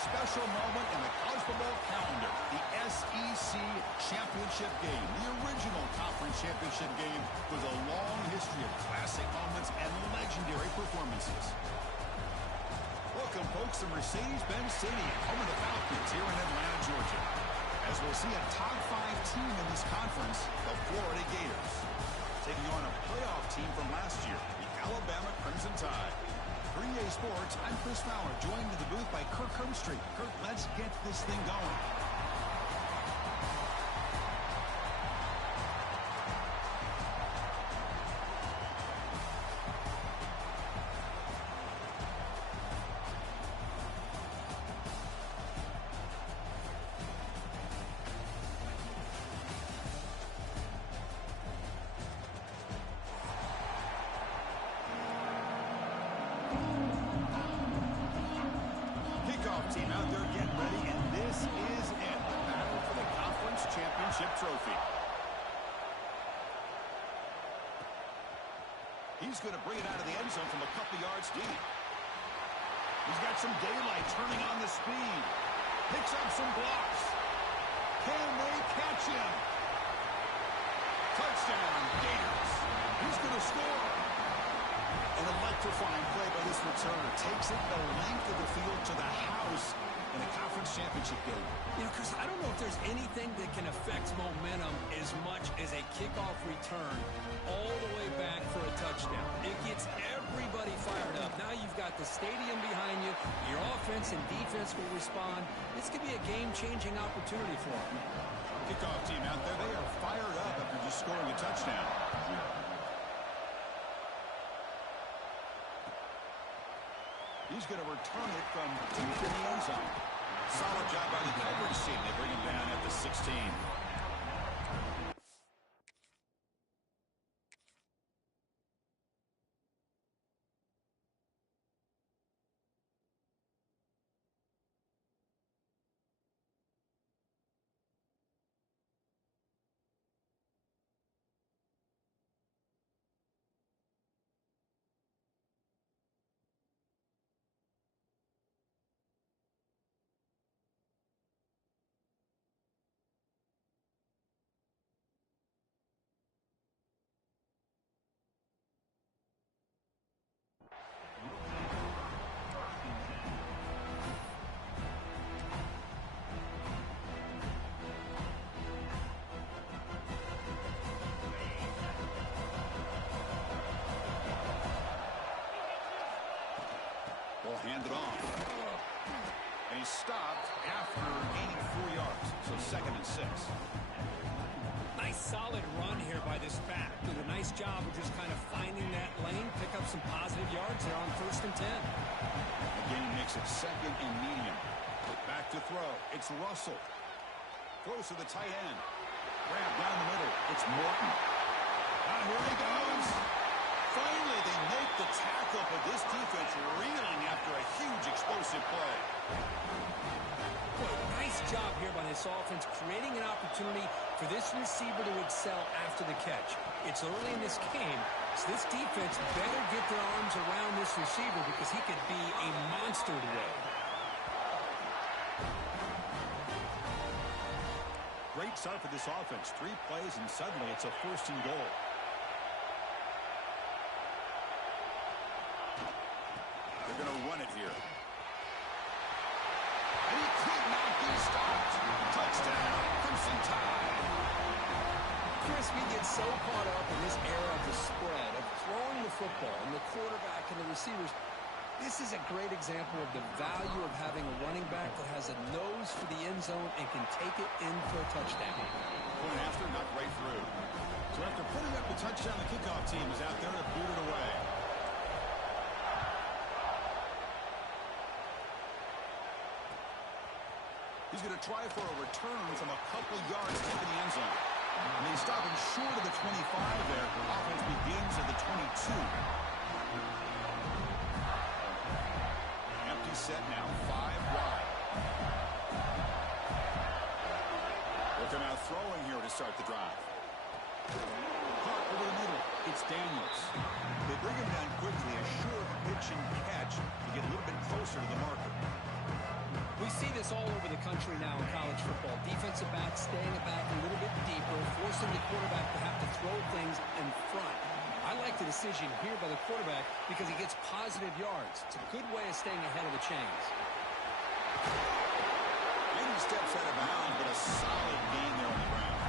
special moment in the college football calendar, the SEC Championship game. The original conference championship game with a long history of classic moments and legendary performances. Welcome, folks, to Mercedes-Benz Stadium, home of the Falcons here in Atlanta, Georgia. As we'll see a top 5 team in this conference, the Florida Gators, taking on a playoff team from last year, the Alabama Crimson Tide. For EA Sports, I'm Chris Fowler, joined in the booth by Kirk Herbstreit. Kirk, let's get this thing going. Team out there getting ready, and this is it, the battle for the conference championship trophy. He's going to bring it out of the end zone from a couple yards deep. He's got some daylight, turning on the speed. Picks up some blocks. Can they catch him? Touchdown, Gators. He's going to score. An electrifying play by this returner. Takes it the length of the field to the house in a conference championship game. You know, Chris, I don't know if there's anything that can affect momentum as much as a kickoff return all the way back for a touchdown. It gets everybody fired up. Now you've got the stadium behind you. Your offense and defense will respond. This could be a game-changing opportunity for them. Kickoff team out there, they are fired up after just scoring a touchdown. He's going to return it from deep in the end zone. Solid job by the coverage team. They bring him down at the 16. Handed off. And he stopped after gaining 4 yards. So 2nd and 6. Nice solid run here by this back. Did a nice job of just kind of finding that lane, pick up some positive yards there on 1st and 10. Again, he makes it 2nd and medium. Back to throw. It's Russell. Throws to the tight end. Grab down the middle. It's Morton. And here he goes. Finally, they make the tackle, but this defense reeling after a huge explosive play. Boy, nice job here by this offense, creating an opportunity for this receiver to excel after the catch. It's early in this game, so this defense better get their arms around this receiver because he could be a monster today. Great start for this offense. 3 plays, and suddenly it's a 1st and goal. They're going to run it here. And he could not be stopped. Touchdown, Crimson Tide. Chris, we get so caught up in this era of the spread, of throwing the football and the quarterback and the receivers. This is a great example of the value of having a running back that has a nose for the end zone and can take it in for a touchdown. Point after, not right through. So after putting up the touchdown, the kickoff team is out there to boot it away. He's going to try for a return from a couple yards deep in the end zone. And they stop him short of the 25 there. Offense begins at the 22. Empty set now, 5 wide. Looking out throwing here to start the drive. Hart over the middle. It's Daniels. They bring him down quickly. A short pitch and catch to get a little bit closer to the marker. We see this all over the country now in college football. Defensive backs staying back a little bit deeper, forcing the quarterback to have to throw things in front. I like the decision here by the quarterback because he gets positive yards. It's a good way of staying ahead of the chains. Maybe steps out of bounds, but a solid gain there on the ground.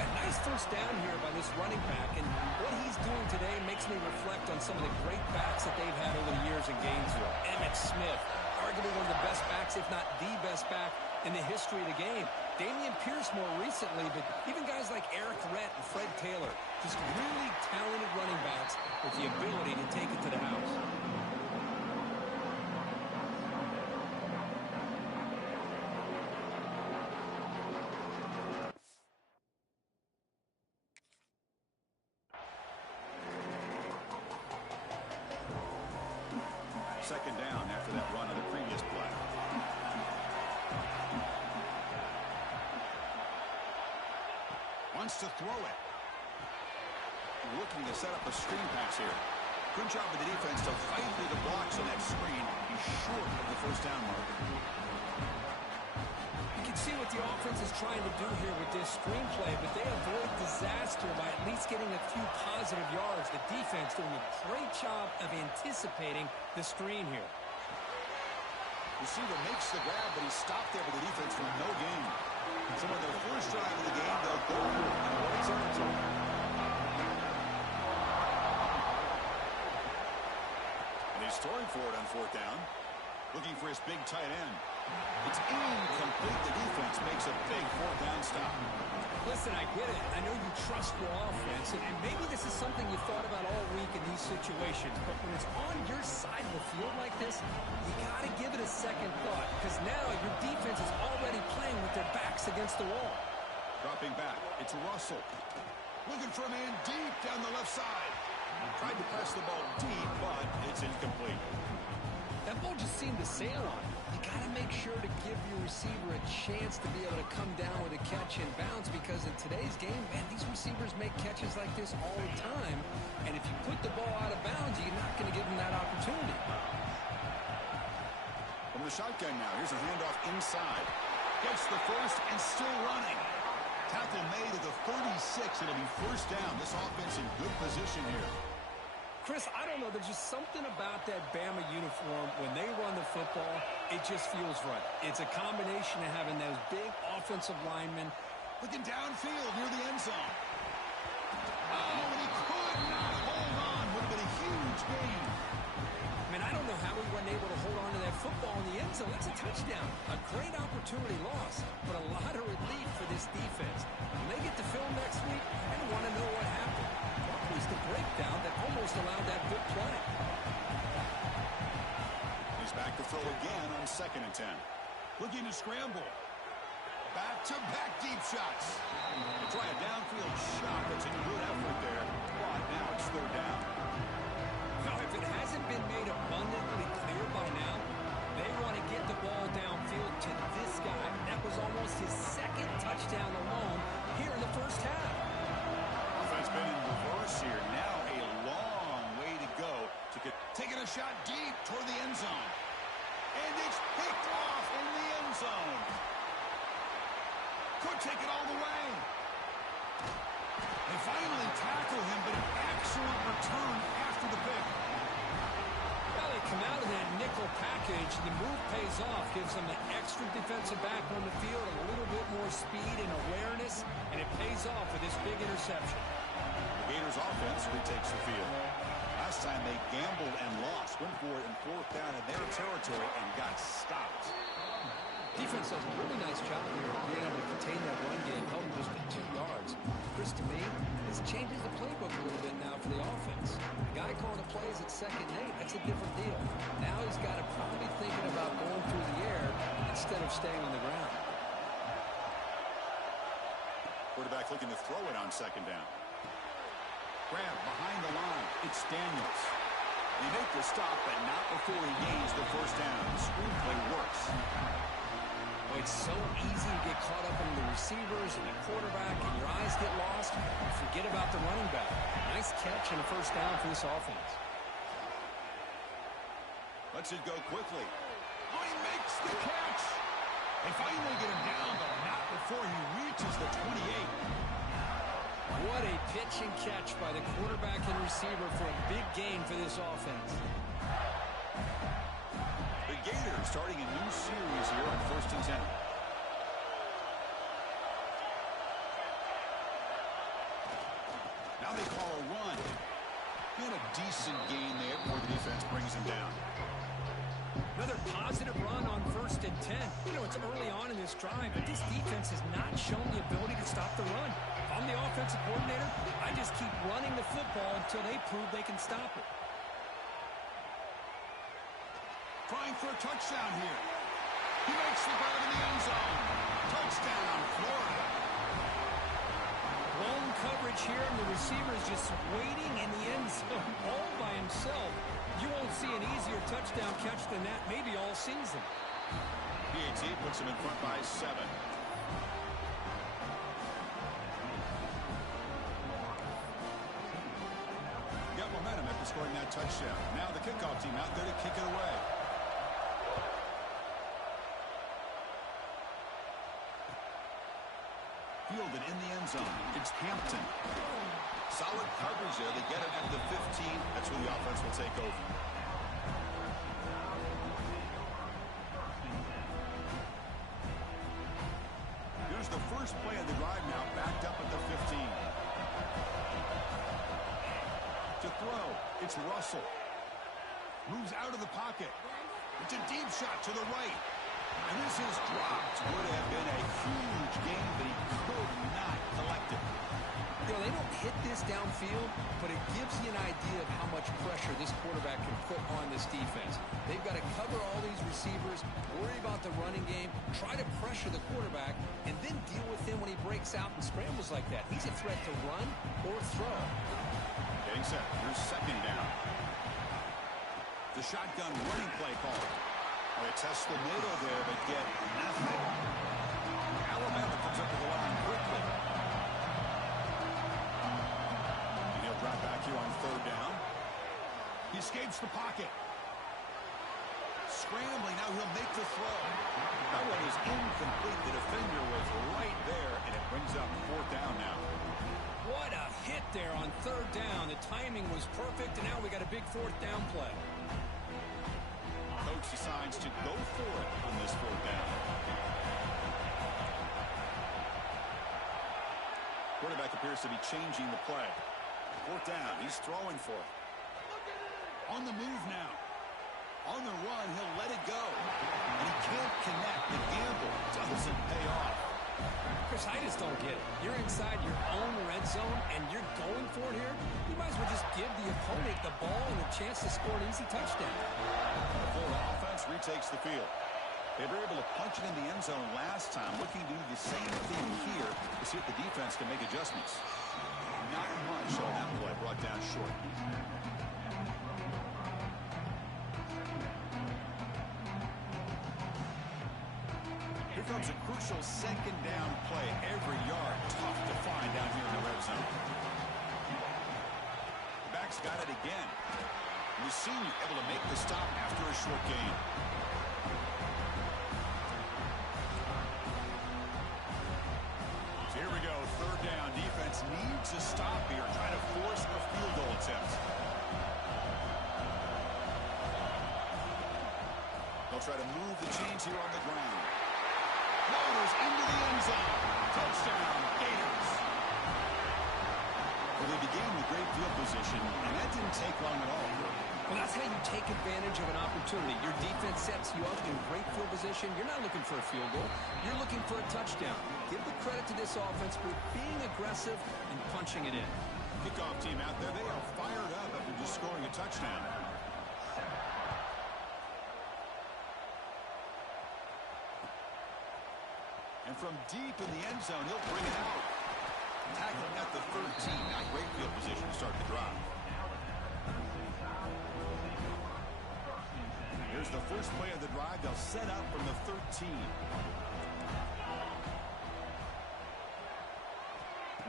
Yeah, nice first down here by this running back, and what he's doing today makes me reflect on some of the great backs that they've had over the years in Gainesville. Emmitt Smith, arguably one of the best backs, if not the best back in the history of the game. Dameon Pierce more recently, but even guys like Eric Rhett and Fred Taylor, just really talented running backs with the ability to take it to the house. Second down after that run on the previous play. Wants to throw it. Looking to set up a screen pass here. Good job of the defense to fight through the blocks on that screen. He's short of the first down mark. You can see what the offense is trying to do here with this screenplay, but they avoid disaster by at least getting a few positive yards. The defense doing a great job of anticipating the screen here. Receiver makes the grab, but he's stopped there with the defense for no gain. So on their first drive of the game, they'll go for it in away territory. And he's throwing for it on fourth down. Looking for his big tight end. It's incomplete. The defense makes a big fourth down stop. Listen, I get it. I know you trust your offense, and maybe this is something you thought about all week in these situations, but when it's on your side of the field like this, you got to give it a second thought, because now your defense is already playing with their backs against the wall. Dropping back, it's Russell. Looking for a man deep down the left side. Tried to press the ball deep, but it's incomplete. That ball just seemed to sail on him. You got to make sure to give your receiver a chance to be able to come down with a catch and bounce, because in today's game, man, these receivers make catches like this all the time. And if you put the ball out of bounds, you're not going to give them that opportunity. From the shotgun now, here's a handoff inside. Gets the first and still running. Tackle made at the 36. It'll be first down. This offense in good position here. Chris, I don't know. There's just something about that Bama uniform. When they run the football, it just feels right. It's a combination of having those big offensive linemen. Looking downfield near the end zone. Oh, and he could not hold on. Would have been a huge gain. Man, I don't know how he wasn't able to hold on to that football in the end zone. That's a touchdown. A great opportunity lost, but a lot of relief for this defense. When they get to film next week, they want to know what happened. What was the breakdown that almost allowed that big play? He's back to throw again on 2nd and 10. Looking to scramble. Back-to-back deep shots. They try a downfield shot. That's a good effort there. But now it's third down. Now, if it hasn't been made abundantly clear by now, they want to get the ball downfield to this guy. That was almost his second touchdown alone here in the first half. Offense been in reverse here. Now a long way to go to get taking a shot deep toward the end zone. And it's picked off in the end zone. Could take it all the way. They finally tackle him, but an excellent return after the pick. Well, they come out of that nickel package. The move pays off, gives them an extra defensive back on the field, a little bit more speed and awareness, and it pays off with this big interception. The Gators offense retakes the field. Last time they gambled and lost. Went for it in fourth down in their territory and got stopped. Defense does a really nice job here of being able to contain that run game, held them just to 2 yards. Chris, to me, this changes the playbook a little bit now for the offense. The guy calling the plays at 2nd and 8, that's a different deal. Now he's got to probably thinking about going through the air instead of staying on the ground. Quarterback looking to throw it on 2nd down. Grab behind the line. It's Daniels. They make the stop, but not before he gains the first down. The screenplay works. Well, it's so easy to get caught up in the receivers and the quarterback, and your eyes get lost. Forget about the running back. Nice catch and a first down for this offense. Lets it go quickly. Oh, he makes the catch. They finally get him down, but not before he reaches the 28. What a pitch and catch by the quarterback and receiver for a big gain for this offense. The Gators starting a new series here on 1st and 10. Now they call a run. And a decent gain there before the defense brings him down. Another positive run on 1st and 10. You know, it's early on in this drive, but this defense has not shown the ability to stop the run. If I'm the offensive coordinator, I just keep running the football until they prove they can stop it. Trying for a touchdown here. He makes the grab in the end zone. Touchdown, Florida. Blown coverage here, and the receiver is just waiting in the end zone all by himself. You won't see an easier touchdown catch than that maybe all season. PAT puts him in front by 7. Got momentum after scoring that touchdown. Now the kickoff team out there to kick it away. Fielded in the end zone. It's Hampton. Solid coverage there. They get him at the 15. That's where the offense will take over. Here's the first play of the drive now, backed up at the 15. To throw, it's Russell. Moves out of the pocket. It's a deep shot to the right. And this is dropped. Would have been a huge gain, but he could not collect it. You know, they don't hit this downfield, but it gives you an idea of how much pressure this quarterback can put on this defense. They've got to cover all these receivers, worry about the running game, try to pressure the quarterback, and then deal with him when he breaks out and scrambles like that. He's a threat to run or throw. Getting set. Here's 2nd down. The shotgun running play call. They test the middle there, but get nothing. Alabama comes up to the line quickly. And he'll drop back here on 3rd down. He escapes the pocket. Scrambling, now he'll make the throw. That one is incomplete. The defender was right there, and it brings up 4th down now. What a hit there on 3rd down. The timing was perfect, and now we got a big 4th down play. Coach decides to go for it on this 4th down. Quarterback appears to be changing the play. 4th down, he's throwing for it. On the move now. On the run, he'll let it go. And he can't connect. The gamble doesn't pay off. Chris, I just don't get it. You're inside your own red zone, and you're going for it here? You might as well just give the opponent the ball and a chance to score an easy touchdown. The Florida offense retakes the field. They were able to punch it in the end zone last time, looking to do the same thing here to see if the defense can make adjustments. Not much on that play, brought down short. Here comes a crucial 2nd down play. Every yard tough to find down here in the red zone. The back's got it again. The senior able to make the stop after a short gain. So here we go, 3rd down. Defense needs a stop here, trying to force a field goal attempt. They'll try to move the chains here on the ground. Floaters into the end zone. Touchdown, Gators. Well, they began with great field position, and that didn't take long at all. Well, that's how you take advantage of an opportunity. Your defense sets you up in great field position. You're not looking for a field goal. You're looking for a touchdown. Give the credit to this offense for being aggressive and punching it in. Kickoff team out there, they are fired up after just scoring a touchdown. And from deep in the end zone, he'll bring it out. Tackling at the 13. Not great field position to start the drive. Here's the first play of the drive. They'll set up from the 13.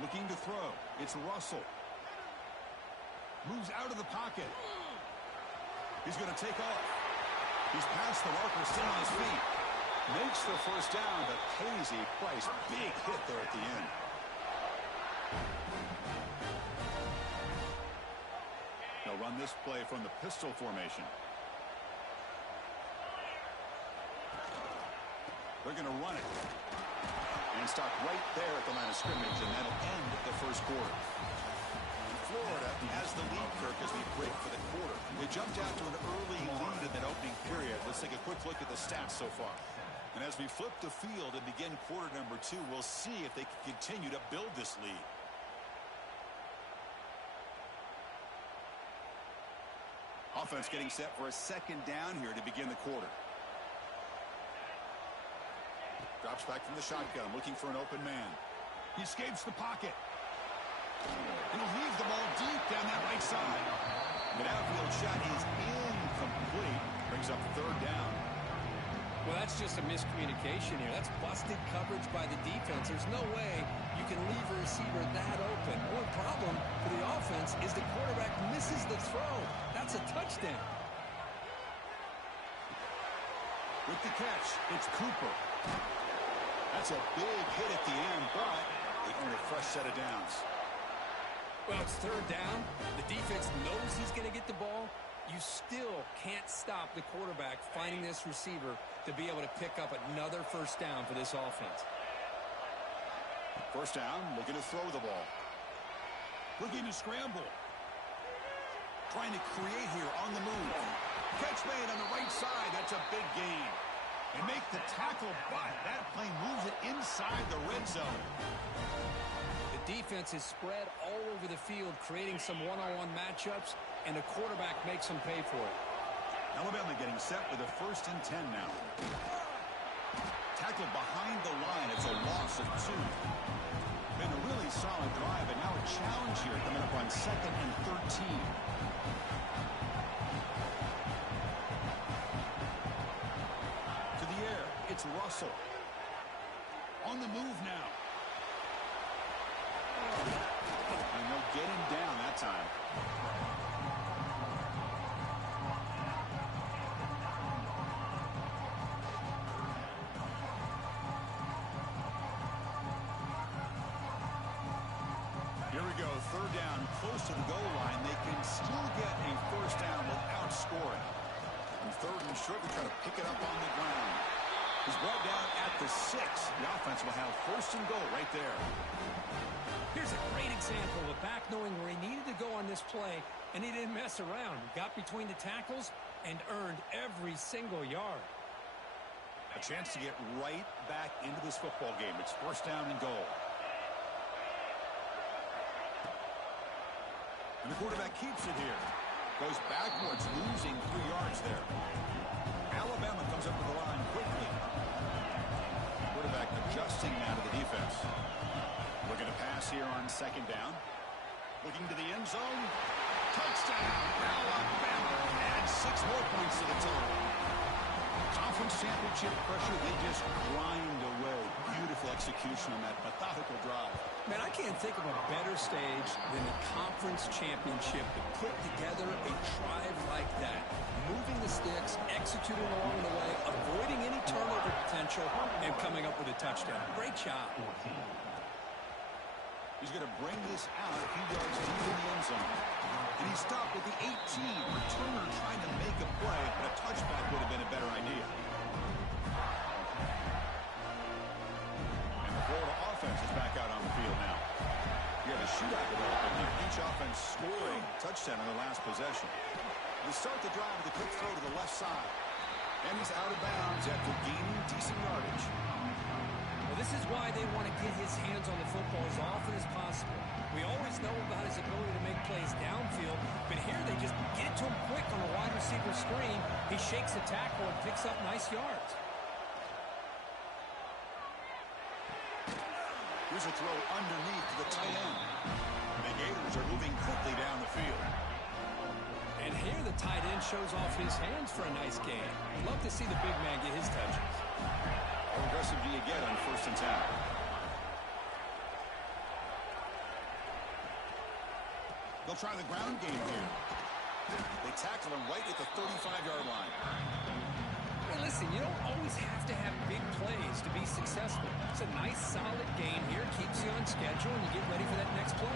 Looking to throw. It's Russell. Moves out of the pocket. He's going to take off. He's past the marker, still on his feet. Makes the first down, but pays a price. Big hit there at the end. They'll run this play from the pistol formation. They're going to run it. And stop right there at the line of scrimmage, and that'll end the first quarter. Florida has the lead, Kirk, as we break for the quarter. They jumped out to an early lead in that opening period. Let's take a quick look at the stats so far. And as we flip the field and begin quarter number 2, we'll see if they can continue to build this lead. Offense getting set for a second down here to begin the quarter. Drops back from the shotgun, looking for an open man. He escapes the pocket. And he'll leave the ball deep down that right side. The outfield shot is incomplete. Brings up third down. Well, that's just a miscommunication here. That's busted coverage by the defense. There's no way you can leave a receiver that open. One problem for the offense is the quarterback misses the throw. That's a touchdown. With the catch, it's Cooper. That's a big hit at the end, but they earn a fresh set of downs. Well, it's third down. The defense knows he's going to get the ball. You still can't stop the quarterback finding this receiver to be able to pick up another first down for this offense. First down, looking to throw the ball. Looking to scramble. Trying to create here on the move. Catch made on the right side. That's a big gain. And make the tackle, but that play moves it inside the red zone. The defense is spread all over the field, creating some one-on-one matchups, and the quarterback makes them pay for it. Alabama getting set with a 1st and 10 now. Tackled behind the line. It's a loss of 2. Been a really solid drive, and now a challenge here coming up on 2nd and 13. To the air, it's Russell. On the move now. And they'll get him down that time. Here we go, third down, close to the goal line. They can still get a first down without scoring. And third and short, we try to pick it up on the ground. He's brought down at the 6. The offense will have 1st and goal right there. Here's a great example of a back knowing where he needed to go on this play, and he didn't mess around. He got between the tackles and earned every single yard. A chance to get right back into this football game. It's first down and goal. And the quarterback keeps it here. Goes backwards, losing 3 yards there. Alabama comes up to the line quickly. Quarterback adjusting now to the defense. Looking to pass here on 2nd down. Looking to the end zone. Touchdown, Alabama. Add 6 more points to the total. Conference championship pressure, they just grind away. Beautiful execution on that methodical drive. Man, I can't think of a better stage than the conference championship to put together a drive like that. Moving the sticks, executing along the way, avoiding any turnover potential, and coming up with a touchdown. Great job. He's going to bring this out a few yards deep in the end zone. And he stopped at the 18. Returner trying to make a play, but a touchback would have been a better idea. And the Florida offense is back out on the field now. You have a shootout developing here. Each offense scoring touchdown in their last possession. They start the drive with a quick throw to the left side. And he's out of bounds after gaining decent yardage. Well, this is why they want to get his hands on the football as often as possible. We always know about his ability to make plays downfield, but here they just get it to him quick on a wide receiver screen. He shakes the tackle and picks up nice yards. Here's a throw underneath to the tight end. The Gators are moving quickly down the field. And here the tight end shows off his hands for a nice gain. Love to see the big man get his touches. How aggressive do you get on 1st and 10? They'll try the ground game here. They tackle him right at the 35-yard line. Hey, listen, you don't always have to have big plays to be successful. It's a nice, solid game here. Keeps you on schedule, and you get ready for that next play.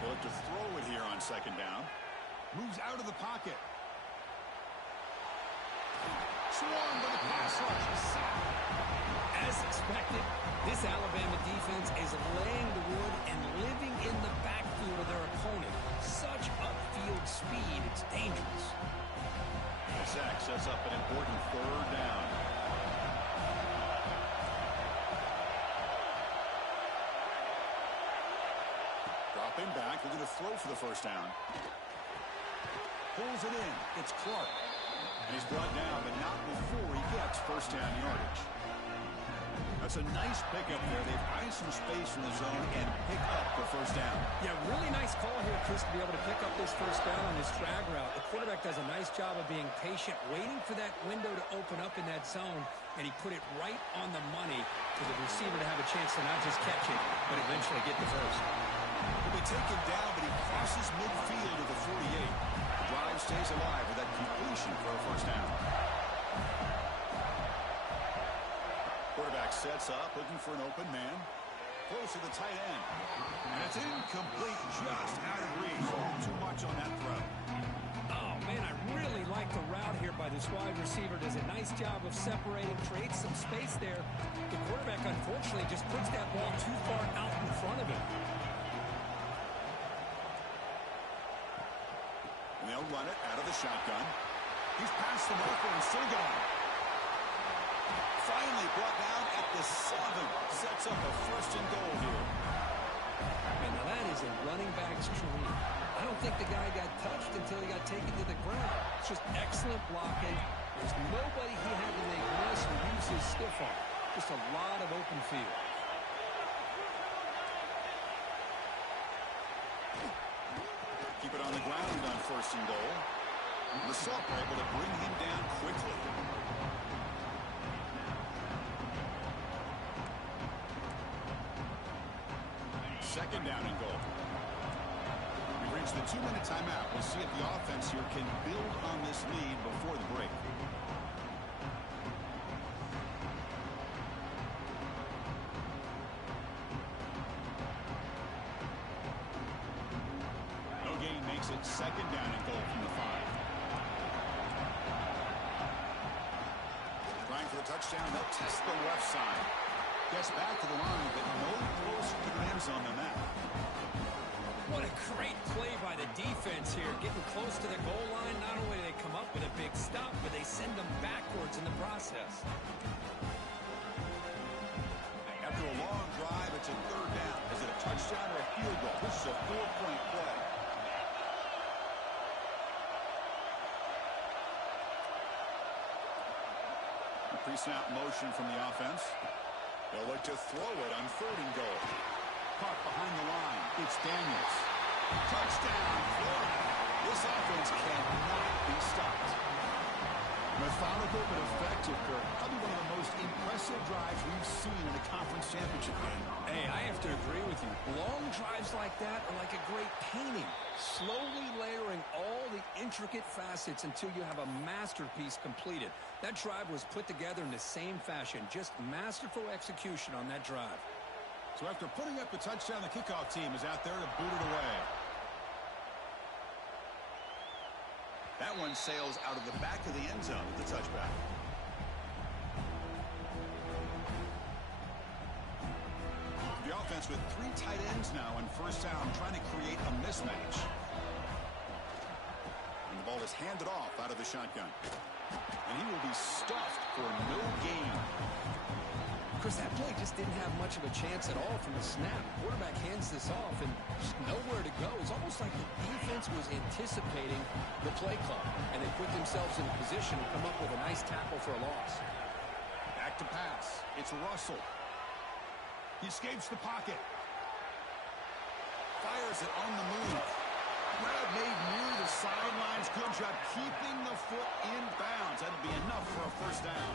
They'll look to throw it here on second down. Moves out of the pocket. Swung by the pass rush. As expected, this Alabama defense is laying the wood and living in the backfield of their opponent. Such upfield speed, it's dangerous. The sack sets up an important third down. Dropping back, they're going to throw for the first down. Pulls it in. It's Clark. And he's brought down, but not before he gets first down yardage. That's a nice pickup there. They've iced some space in the zone and pick up the first down. Yeah, really nice call here, Chris, to be able to pick up this first down on this drag route. The quarterback does a nice job of being patient, waiting for that window to open up in that zone, and he put it right on the money for the receiver to have a chance to not just catch it, but eventually get the first. He'll be taken down, but he crosses midfield at the 48. The drive stays alive with that completion for a first down. Quarterback sets up, looking for an open man. Close to the tight end. And it's incomplete, just out of reach. Too much on that throw. Oh, man, I really like the route here by this wide receiver. Does a nice job of separating, creates some space there. The quarterback, unfortunately, just puts that ball too far out in front of him. And they'll run it out of the shotgun. He's past the marker and still gone. Finally brought down at the 7. Sets up a first and goal here. And now that is a running back's dream. I don't think the guy got touched until he got taken to the ground. It's just excellent blocking. There's nobody he had to make miss or use his stiff arm. Just a lot of open field. Keep it on the ground on first and goal. The Sulp are able to bring him down quickly. Second down and goal. We've reached the 2-minute timeout. We'll see if the offense here can build on this lead before the break. No gain makes it second down and goal from the 5. Trying for the touchdown. They'll test the left side. Gets back to the line, but no closer to the end zone than that. What a great play by the defense here. Getting close to the goal line. Not only do they come up with a big stop, but they send them backwards in the process. After a long drive, it's a third down. Is it a touchdown or a field goal? This is a 4-point play. A pre-snap motion from the offense. They'll look to throw it on third and goal. Caught behind the line. It's Daniels. Touchdown, Florida. This offense cannot be stopped. Methodical but effective, Kirk. Probably one of the most impressive drives we've seen in a conference championship game. Hey, I have to agree with you. Long drives like that are like a great painting. Slowly layering all the intricate facets until you have a masterpiece completed. That drive was put together in the same fashion. Just masterful execution on that drive. So after putting up the touchdown, the kickoff team is out there to boot it away. That one sails out of the back of the end zone with the touchback. The offense with 3 tight ends now on first down, trying to create a mismatch. And the ball is handed off out of the shotgun. And he will be stuffed for no gain. Chris, that play just didn't have much of a chance at all from the snap. Quarterback hands this off and just nowhere to go. It's almost like the defense was anticipating the play call, and they put themselves in a position to come up with a nice tackle for a loss. Back to pass. It's Russell. He escapes the pocket. Fires it on the move. Grab made near the sidelines. Good job keeping the foot in bounds. That'll be enough for a first down.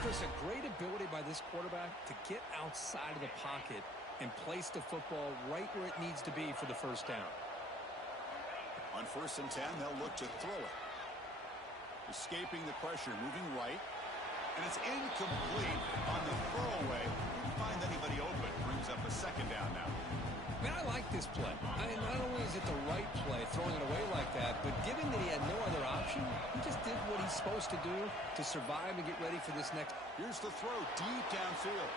Chris, a great ability by this quarterback to get outside of the pocket and place the football right where it needs to be for the first down. On first and 10, they'll look to throw it. Escaping the pressure, moving right. And it's incomplete on the throwaway. Didn't find anybody open. Brings up a second down now. Man, I like this play. Not only is it the right play, throwing it away like that, but given that he had no other option, he just did what he's supposed to do to survive and get ready for this next. Here's the throw deep downfield.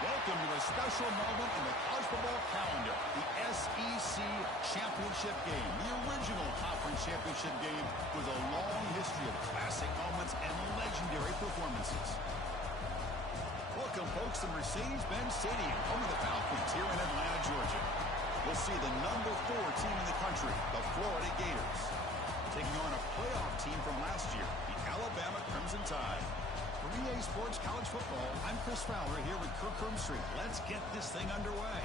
Welcome to a special moment in the college football calendar, the SEC Championship game. The original conference championship game with a long history of classic moments and legendary performances. Welcome, folks, to Mercedes-Benz Stadium, home of the Falcons here in Atlanta, Georgia. We'll see the number 4 team in the country, the Florida Gators, taking on a playoff team from last year, the Alabama Crimson Tide. For EA Sports College Football, I'm Chris Fowler here with Kirk Herbstreit. Let's get this thing underway.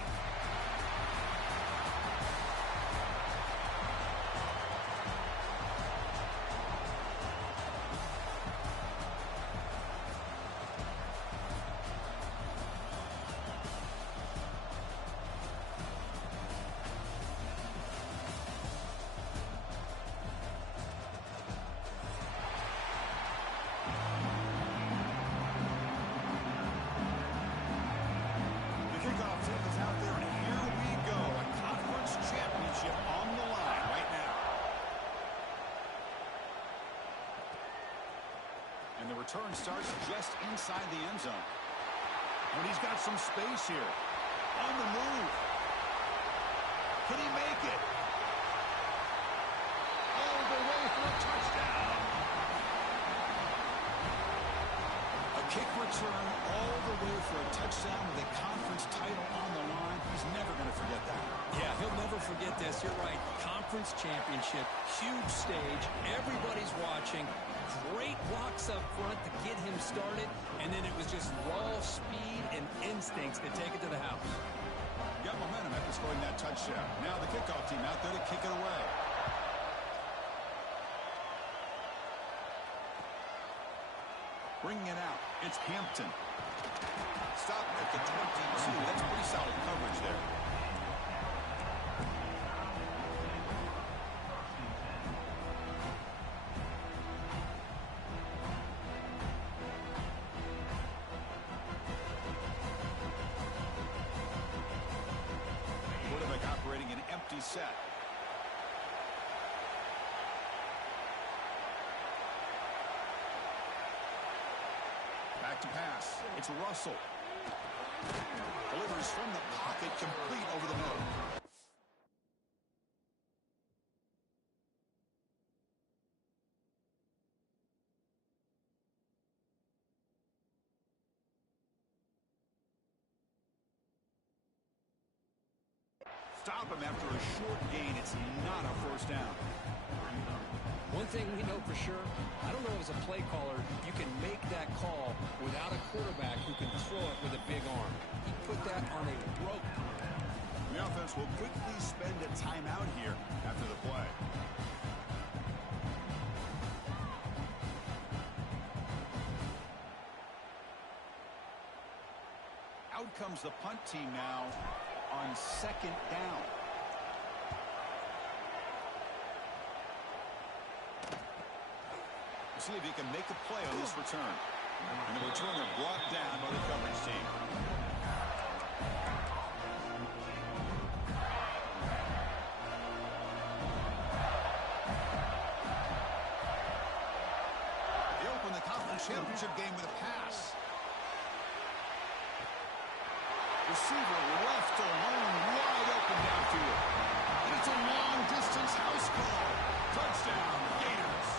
Turn starts just inside the end zone. And he's got some space here. On the move. Can he make it? All the way for a touchdown. A kick return all the way for a touchdown with a conference title on the line. He's never going to forget that. Yeah, he'll never forget this. You're right. Conference championship, huge stage. Everybody's watching. Great blocks up front to get him started, and then it was just raw speed and instincts to take it to the house. Got momentum after scoring that touchdown. Now the kickoff team out there to kick it away. Bringing it out, it's Hampton. Stop at the 22. That's pretty solid coverage there. Operating an empty set. Back to pass. It's Russell. Delivers from the pocket, complete over the middle. Stop him after a short gain. It's not a first down. One thing we know for sure, I don't know as a play caller, you can make that call without a quarterback who can throw it with a big arm. He put that on a rope. The offense will quickly spend a timeout here after the play. Out comes the punt team now on second down. See if he can make a play on this return. And the returner brought down by the coverage team. They open the conference championship game with a pass. Receiver left alone, wide open downfield. And it's a long-distance house call. Touchdown, Gators.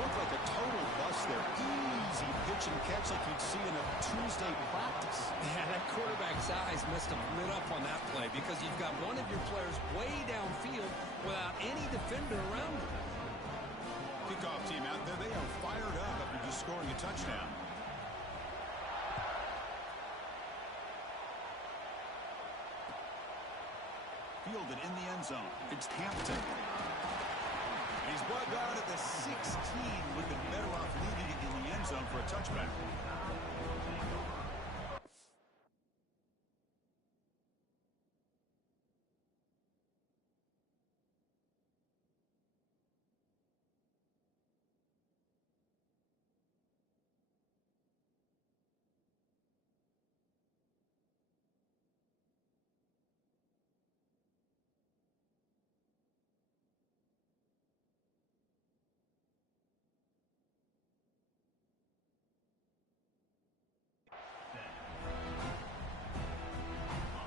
Looked like a total bust there. Easy pitch and catch like you'd see in a Tuesday practice. Yeah, that quarterback's eyes must have lit up on that play because you've got one of your players way downfield without any defender around him. Kickoff team out there. They are fired up after just scoring a touchdown. Fielded in the end zone. It's Hampton. And he's brought down at the 16. Would have been better off leaving it in the end zone for a touchback.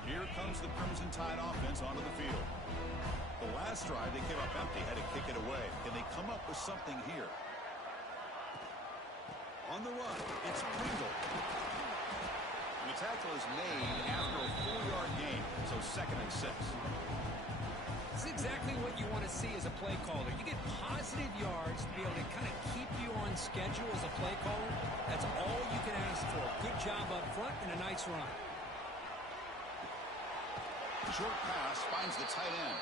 Here comes the Crimson Tide offense onto the field. The last drive, they came up empty, had to kick it away. Can they come up with something here? On the run, it's Pringle. And the tackle is made after a 4-yard gain, so 2nd and 6. It's exactly what you want to see as a play caller. You get positive yards to be able to kind of keep you on schedule as a play caller. That's all you can ask for. Good job up front and a nice run. Short pass finds the tight end.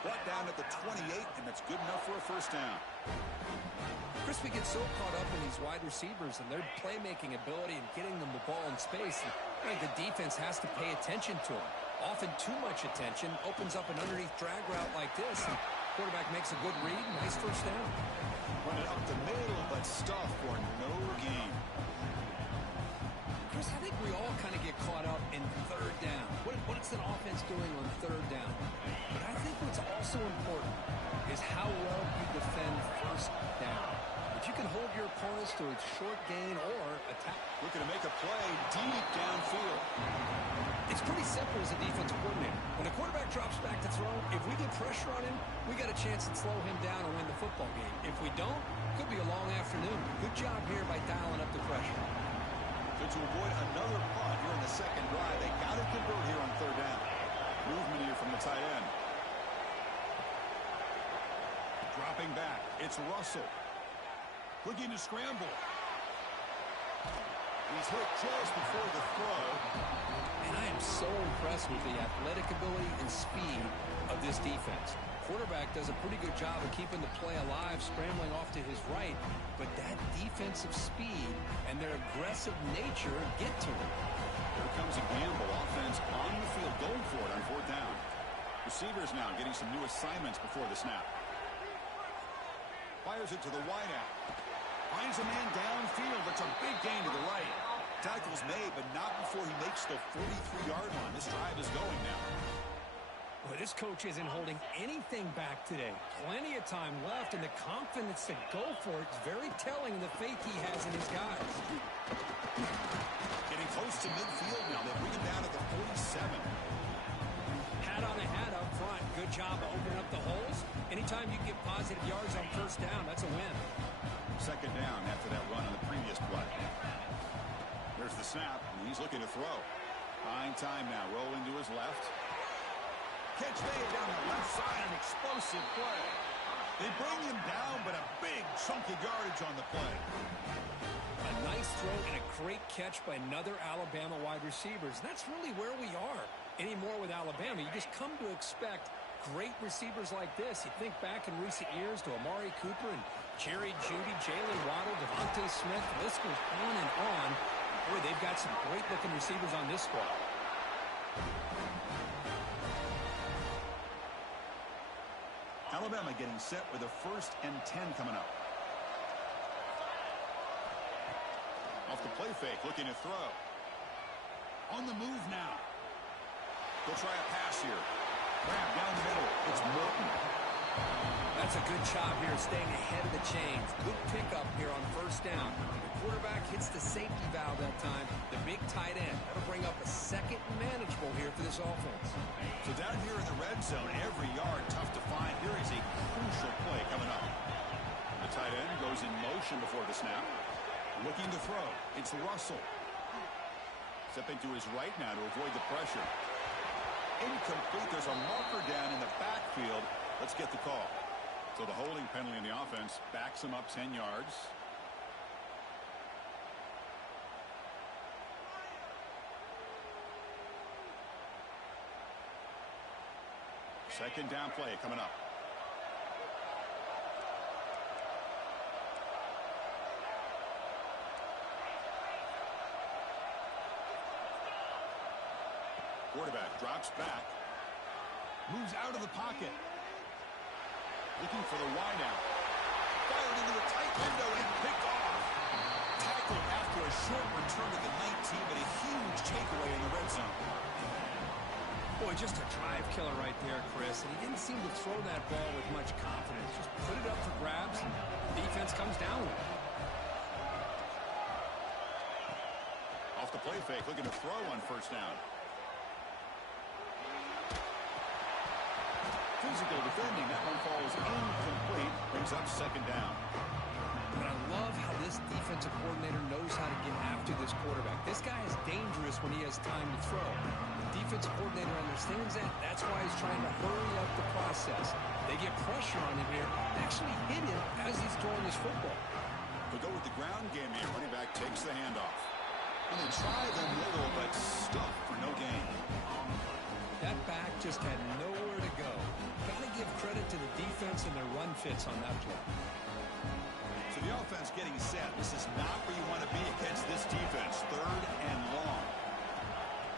Brought down at the 28, and that's good enough for a first down. Crispy gets so caught up in these wide receivers and their playmaking ability and getting them the ball in space. I think the defense has to pay attention to them. Often too much attention opens up an underneath drag route like this, and quarterback makes a good read. Nice first down. Run it up the middle, but stuff for no gain. Chris, I think we all kind of get caught up in third down. What's an offense doing on third down? But I think what's also important is how well you defend first down. If you can hold your opponents to a short gain or attack. Looking to make a play deep downfield. It's pretty simple as a defensive coordinator. When a quarterback drops back to throw, if we get pressure on him, we got a chance to slow him down and win the football game. If we don't, could be a long afternoon. Good job here by dialing up the pressure. So to avoid another punt here in the second drive, they got to convert here on third down. Movement here from the tight end. Dropping back, it's Russell. Looking to scramble. He's hit just before the throw. And I am so impressed with the athletic ability and speed of this defense. Quarterback does a pretty good job of keeping the play alive, scrambling off to his right, but that defensive speed and their aggressive nature get to him. Here comes a gamble. Offense on the field, going for it on fourth down. Receivers now getting some new assignments before the snap. Fires it to the wideout. Finds a man downfield. That's a big gain to the right. Tackle's made, but not before he makes the 43-yard line. This drive is going now. Well, this coach isn't holding anything back today. Plenty of time left, and the confidence to go for it is very telling of the faith he has in his guys. Getting close to midfield now. They bring him down at the 47. Hat on a hat up front. Good job of opening up the holes. Anytime you get positive yards on first down, that's a win. Second down after that run on the previous play. There's the snap, and he's looking to throw. Buying time now. Rolling to his left. Catch made down the left side, an explosive play. They bring him down, but a big chunk of yardage on the play. A nice throw and a great catch by another Alabama wide receiver. That's really where we are anymore with Alabama. You just come to expect great receivers like this. You think back in recent years to Amari Cooper and Jerry Jeudy, Jalen Waddle, Devontae Smith. The list goes on and on. Boy, they've got some great-looking receivers on this squad. Alabama getting set with a 1st and 10 coming up. Off the play fake, looking to throw. On the move now. They'll try a pass here. Grab down the middle. It's Morton. That's a good job here, staying ahead of the chains. Good pickup here on first down. The quarterback hits the safety valve that time. The big tight end. That'll bring up a second manageable here for this offense. So down here in the red zone, every yard tough to find. Here is a crucial play coming up. The tight end goes in motion before the snap. Looking to throw. It's Russell. Stepping to his right now to avoid the pressure. Incomplete. There's a marker down in the backfield. Let's get the call. So the holding penalty in the offense backs him up 10 yards. Second down play coming up. Quarterback drops back. Moves out of the pocket. Looking for the wideout. Fired into a tight window and picked off. Tackled after a short return to the 19, but a huge takeaway in the red zone. Boy, just a drive killer right there, Chris. And he didn't seem to throw that ball with much confidence. Just put it up for grabs, and the defense comes down with it. Off the play fake, looking to throw on first down. Physical defending. That one falls incomplete. Brings up second down. But I love how this defensive coordinator knows how to get after this quarterback. This guy is dangerous when he has time to throw. The defensive coordinator understands that. That's why he's trying to hurry up the process. They get pressure on him here. They actually hit him as he's throwing this football. They'll go with the ground game here. Running back takes the handoff. And they try the middle, but stuffed for no gain. That back just had nowhere to go. Got to give credit to the defense and their run fits on that play. So the offense getting set. This is not where you want to be against this defense. Third and long.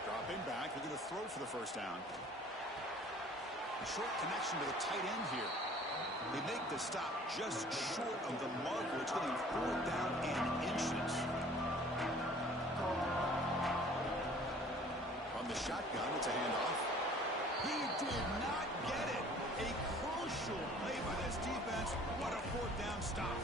Dropping back. They're going to throw for the first down. A short connection to the tight end here. They make the stop just short of the marker. It's getting 4th down and inches. From the shotgun, it's a handoff. He did not get it. A crucial play by this defense. What a 4th down stop.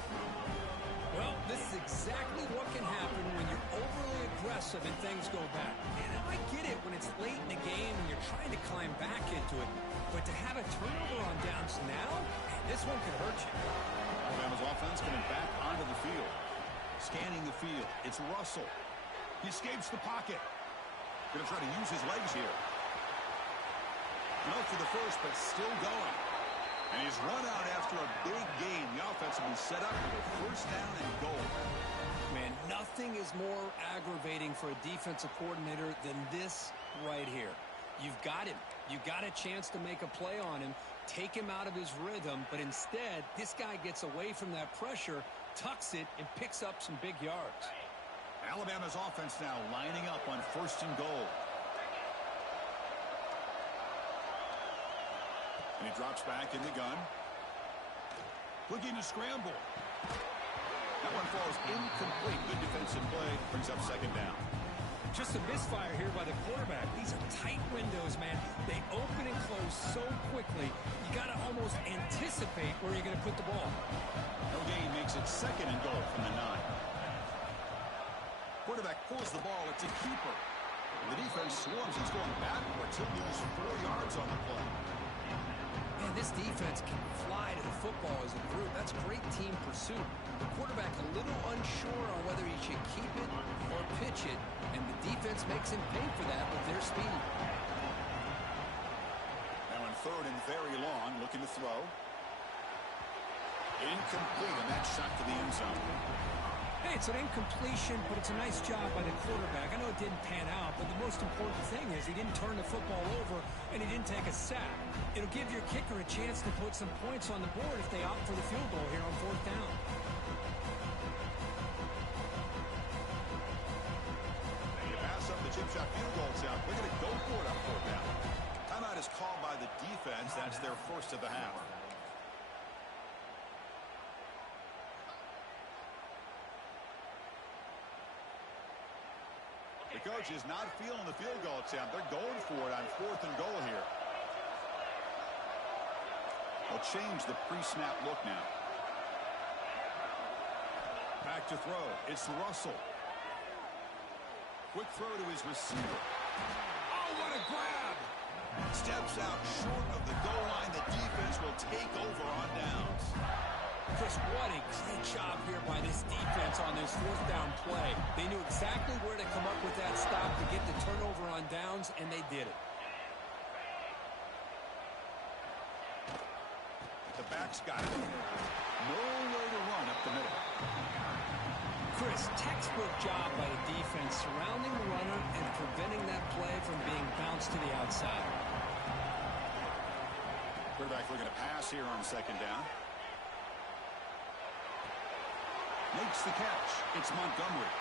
Well, this is exactly what can happen when you're overly aggressive and things go bad. And I get it when it's late in the game and you're trying to climb back into it. But to have a turnover on downs now, man, this one could hurt you. Alabama's offense coming back onto the field. Scanning the field. It's Russell. He escapes the pocket. Going to try to use his legs here. No for the first, but still going. And he's run out after a big gain. The offense will be set up for the first down and goal. Man, nothing is more aggravating for a defensive coordinator than this right here. You've got him. You got a chance to make a play on him, take him out of his rhythm, but instead, this guy gets away from that pressure, tucks it, and picks up some big yards. Alabama's offense now lining up on first and goal. And he drops back in the gun. Looking to scramble. That one falls incomplete. Good defensive play. Brings up second down. Just a misfire here by the quarterback. These are tight windows, man. They open and close so quickly. You got to almost anticipate where you're going to put the ball. No gain makes it second and goal from the 9. Quarterback pulls the ball. It's a keeper. The defense swarms. He's going backwards. He'll lose 4 yards on the play. Man, this defense can fly to the football as a group. That's great team pursuit. The quarterback a little unsure on whether he should keep it or pitch it, and the defense makes him pay for that with their speed. Now in third and very long, looking to throw. Incomplete, and that shot to the end zone. Hey, it's an incompletion, but it's a nice job by the quarterback. I know it didn't pan out, but the most important thing is he didn't turn the football over and he didn't take a sack. It'll give your kicker a chance to put some points on the board if they opt for the field goal here on 4th down. And you pass up the chip shot field goal attempt. They're going to go for it on 4th down. Timeout is called by the defense. That's their first of the half. The coach is not feeling the field goal attempt. They're going for it on 4th and goal here. They'll change the pre-snap look now. Back to throw. It's Russell. Quick throw to his receiver. Oh, what a grab! Steps out short of the goal line. The defense will take over on downs. Chris, what a great job here by this defense on this 4th down play. They knew exactly where to come up with that stop to get the turnover on downs, and they did it. The back's got it. Nowhere to run up the middle. Chris, textbook job by the defense surrounding the runner and preventing that play from being bounced to the outside. Quarterback looking to pass here on 2nd down. Makes the catch. It's Montgomery.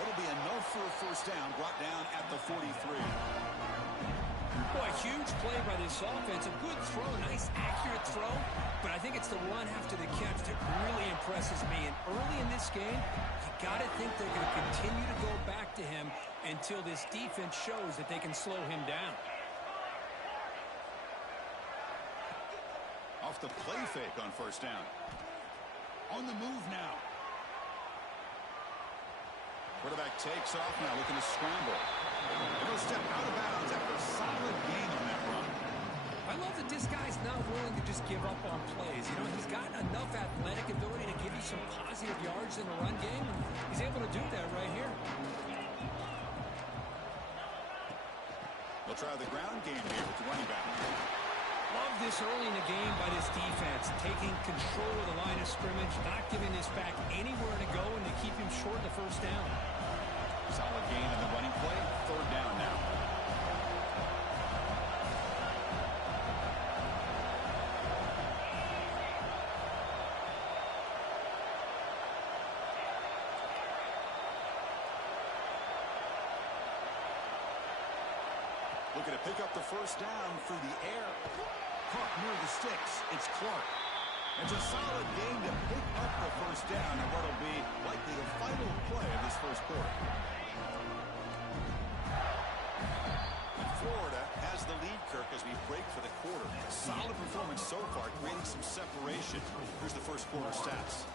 It'll be enough for a 1st down, brought down at the 43. Boy, huge play by this offense. A good throw, nice accurate throw. But I think it's the run after the catch that really impresses me. And early in this game, you got to think they're going to continue to go back to him until this defense shows that they can slow him down. Off the play fake on 1st down. On the move now. Quarterback takes off now, looking to scramble. He'll step out of bounds after a solid gain on that run. I love that this guy's not willing to just give up on plays. You know, he's got enough athletic ability to give you some positive yards in the run game, and he's able to do that right here. They'll try the ground game here with the running back. Love this early in the game by this defense, taking control of the line of scrimmage, not giving this back anywhere to go, and to keep him short the 1st down. Solid gain on the running play. 3rd down now. Looking to pick up the 1st down through the air. Caught near the sticks. It's Clark. It's a solid gain to pick up the 1st down and what'll be likely the final play of this 1st quarter. Florida has the lead, Kirk, as we break for the quarter. Solid performance so far, creating some separation. Here's the 1st quarter stats.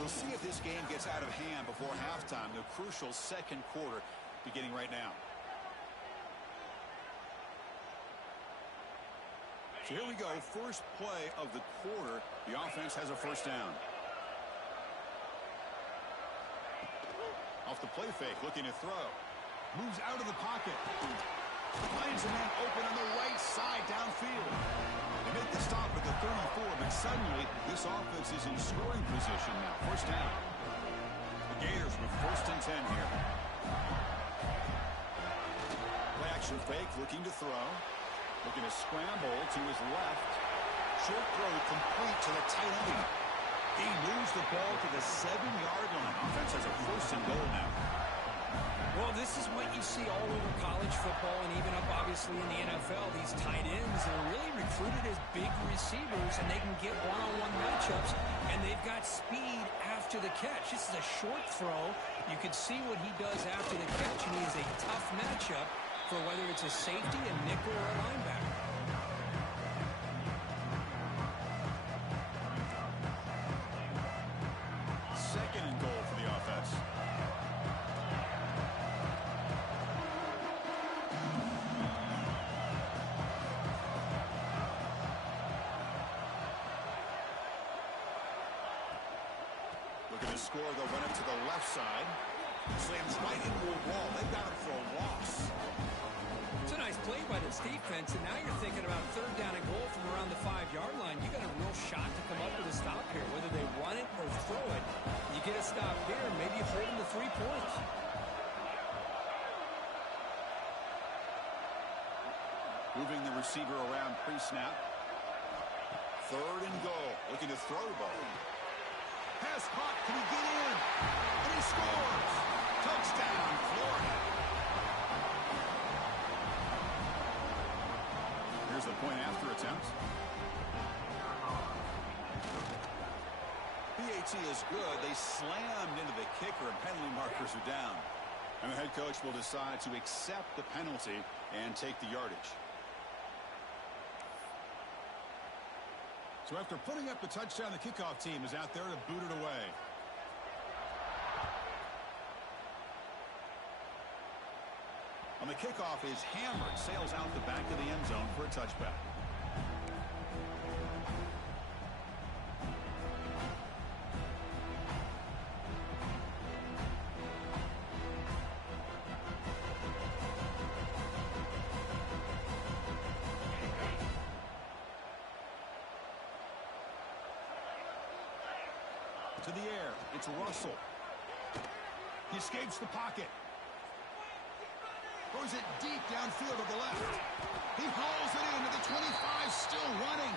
We'll see if this game gets out of hand before halftime. The crucial 2nd quarter beginning right now. So here we go, 1st play of the quarter. The offense has a 1st down. Off the play fake, looking to throw. Moves out of the pocket. Finds a man open on the right side downfield. They make the stop at the 34, but suddenly this offense is in scoring position now. 1st down. The Gators with 1st and 10 here. Play action fake, looking to throw. Looking to scramble to his left. Short throw complete to the tight end. He moves the ball to the 7-yard line. Offense has a 1st and goal now. Well, this is what you see all over college football and even up, obviously, in the NFL. These tight ends are really recruited as big receivers, and they can get one-on-one matchups, and they've got speed after the catch. This is a short throw. You can see what he does after the catch, and he is a tough matchup for whether it's a safety, a nickel, or a linebacker. Second and goal for the offense. Looking to score, they'll run it to the left side. Slams right into a wall. They've got him for a loss. It's a nice play by this defense, and now you're thinking about 3rd down and goal from around the 5-yard line. You got a real shot to come up with a stop here, whether they run it or throw it. You get a stop here, maybe you hold them to 3 points. Moving the receiver around pre-snap. 3rd and goal. Looking to throw the ball. Pass caught. Can he get in? And he scores. Touchdown, Florida. Here's the point after attempt. PAT is good. They slammed into the kicker, and penalty markers are down. And the head coach will decide to accept the penalty and take the yardage. So after putting up the touchdown, the kickoff team is out there to boot it away. On the kickoff is hammered, sails out the back of the end zone for a touchback. To the air, it's Russell. He escapes the pocket. Throws it deep downfield to the left. He hauls it into the 25, still running.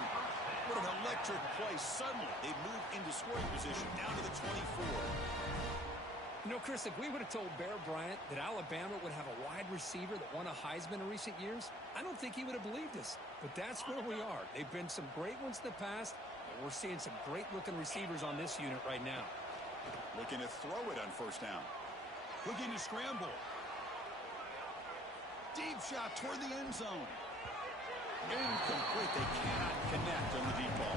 What an electric play. Suddenly, they move into scoring position down to the 24. You know, Chris, if we would have told Bear Bryant that Alabama would have a wide receiver that won a Heisman in recent years, I don't think he would have believed us. But that's where we are. They've been some great ones in the past, and we're seeing some great-looking receivers on this unit right now. Looking to throw it on first down. Looking to scramble. Deep shot toward the end zone. Incomplete. They cannot connect on the deep ball.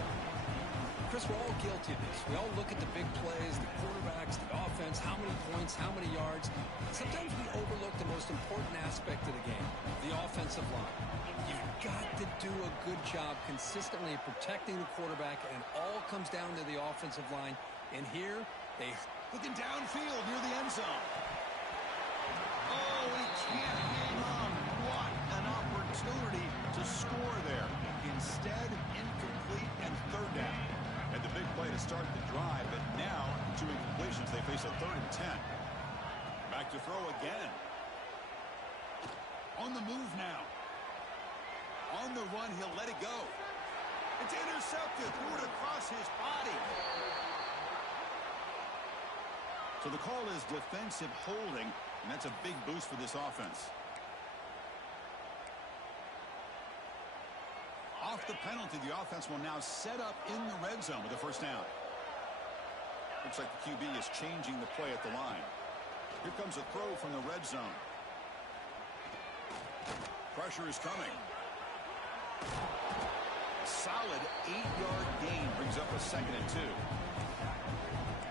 Chris, we're all guilty of this. We all look at the big plays, the quarterbacks, the offense, how many points, how many yards. Sometimes we overlook the most important aspect of the game, the offensive line. You've got to do a good job consistently protecting the quarterback, and it all comes down to the offensive line. And here, they looking downfield near the end zone. Oh, he can't hang on. What an opportunity to score there. Instead, incomplete and third down. Had the big play to start the drive, but now, 2 incompletions, they face a 3rd and 10. Back to throw again. On the move now. On the run, he'll let it go. It's intercepted. Threw it across his body. So the call is defensive holding, and that's a big boost for this offense. Off the penalty, the offense will now set up in the red zone with a first down. Looks like the QB is changing the play at the line. Here comes a throw from the red zone. Pressure is coming. A solid 8-yard gain brings up a 2nd and 2.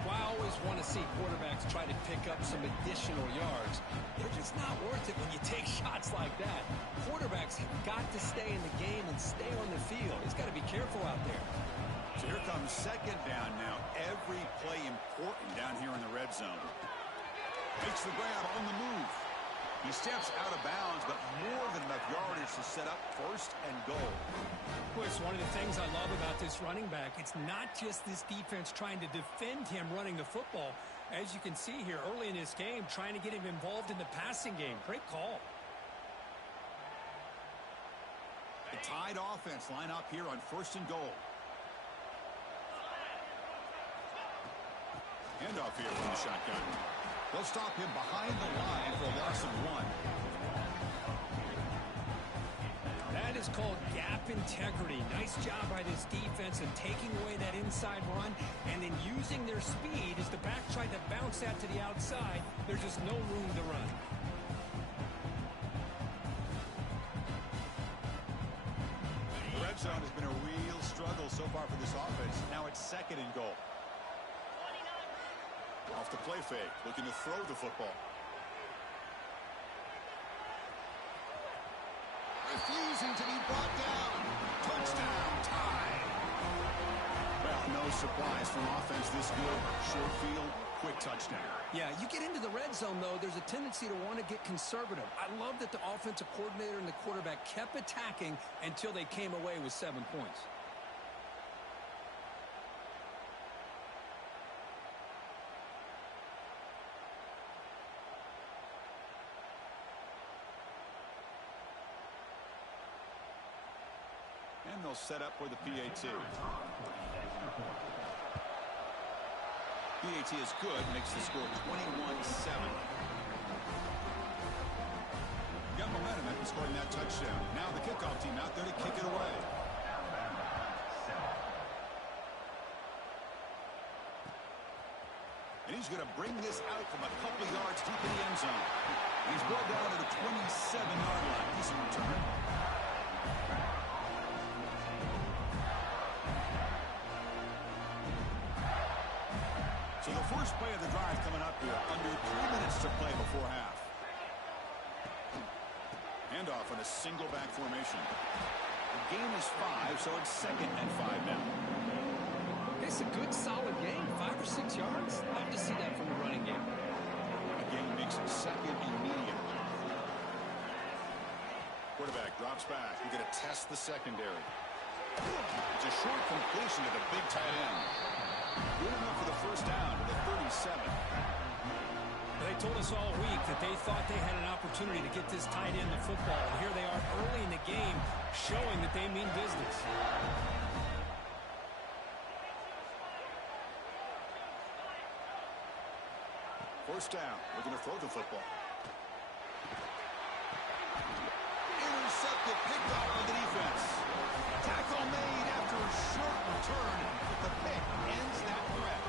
Well, I always want to see quarterbacks try to pick up some additional yards. They're just not worth it when you take shots like that. Quarterbacks have got to stay in the game and stay on the field. He's got to be careful out there. So here comes 2nd down now. Every play important down here in the red zone. Makes the grab on the move. He steps out of bounds, but more than enough yardage to set up 1st and goal. Boy, it's one of the things I love about this running back. It's not just this defense trying to defend him running the football. As you can see here early in this game, trying to get him involved in the passing game. Great call. The tied offense line up here on 1st and goal. Handoff here from the shotgun. They'll stop him behind the line for a loss of 1. That is called gap integrity. Nice job by this defense in taking away that inside run and then using their speed as the back tried to bounce that to the outside. There's just no room to run. The red zone has been a real struggle so far for this offense. Now it's 2nd and goal. Off the play fake, looking to throw the football. Refusing to be brought down. Touchdown, tie. Well, no surprise from offense this good. Short field, quick touchdown. Yeah, you get into the red zone, though, there's a tendency to want to get conservative. I love that the offensive coordinator and the quarterback kept attacking until they came away with 7 points. And they'll set up for the PAT. PAT is good, makes the score 21-7. Got momentum after scoring that touchdown. Now the kickoff team out there to kick it away. And he's going to bring this out from a couple yards deep in the end zone. He's brought down to the 27-yard line. Decent return. So the first play of the drive coming up here. Under 3 minutes to play before half. Handoff on a single back formation. The gain is 5, so it's 2nd and 5 now. It's a good, solid game. 5 or 6 yards. Love to see that from the running game. Again, makes it 2nd and medium. Quarterback drops back. We're going to test the secondary. It's a short completion to the big tight end. Good enough for the first down to the 37. They told us all week that they thought they had an opportunity to get this tight end the football. And here they are early in the game showing that they mean business. First down. We're going to throw the football. Intercepted, picked off by the defense. Tackle made after a short return, but the pick ends that threat.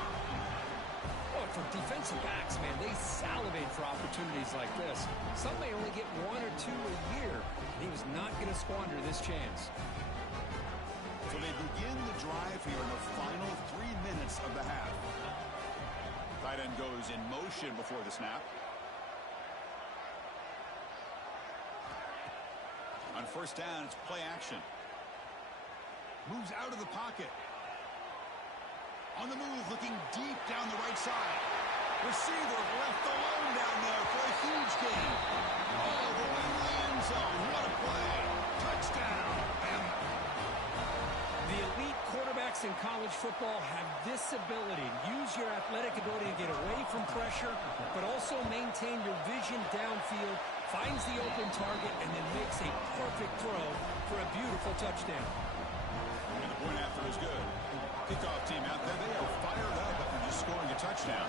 Oh, for defensive backs, man, they salivate for opportunities like this. Some may only get 1 or 2 a year. He was not going to squander this chance. So they begin the drive here in the final 3 minutes of the half. Tight end goes in motion before the snap. On first down, it's play action. Moves out of the pocket. On the move, looking deep down the right side. Receiver left alone down there for a huge gain. All the way to the end zone. What a play. Touchdown. Bama. The elite quarterbacks in college football have this ability to use your athletic ability to get away from pressure, but also maintain your vision downfield, finds the open target, and then makes a perfect throw for a beautiful touchdown. And the point after is good. Kickoff team out there, they are fired up after just scoring a touchdown.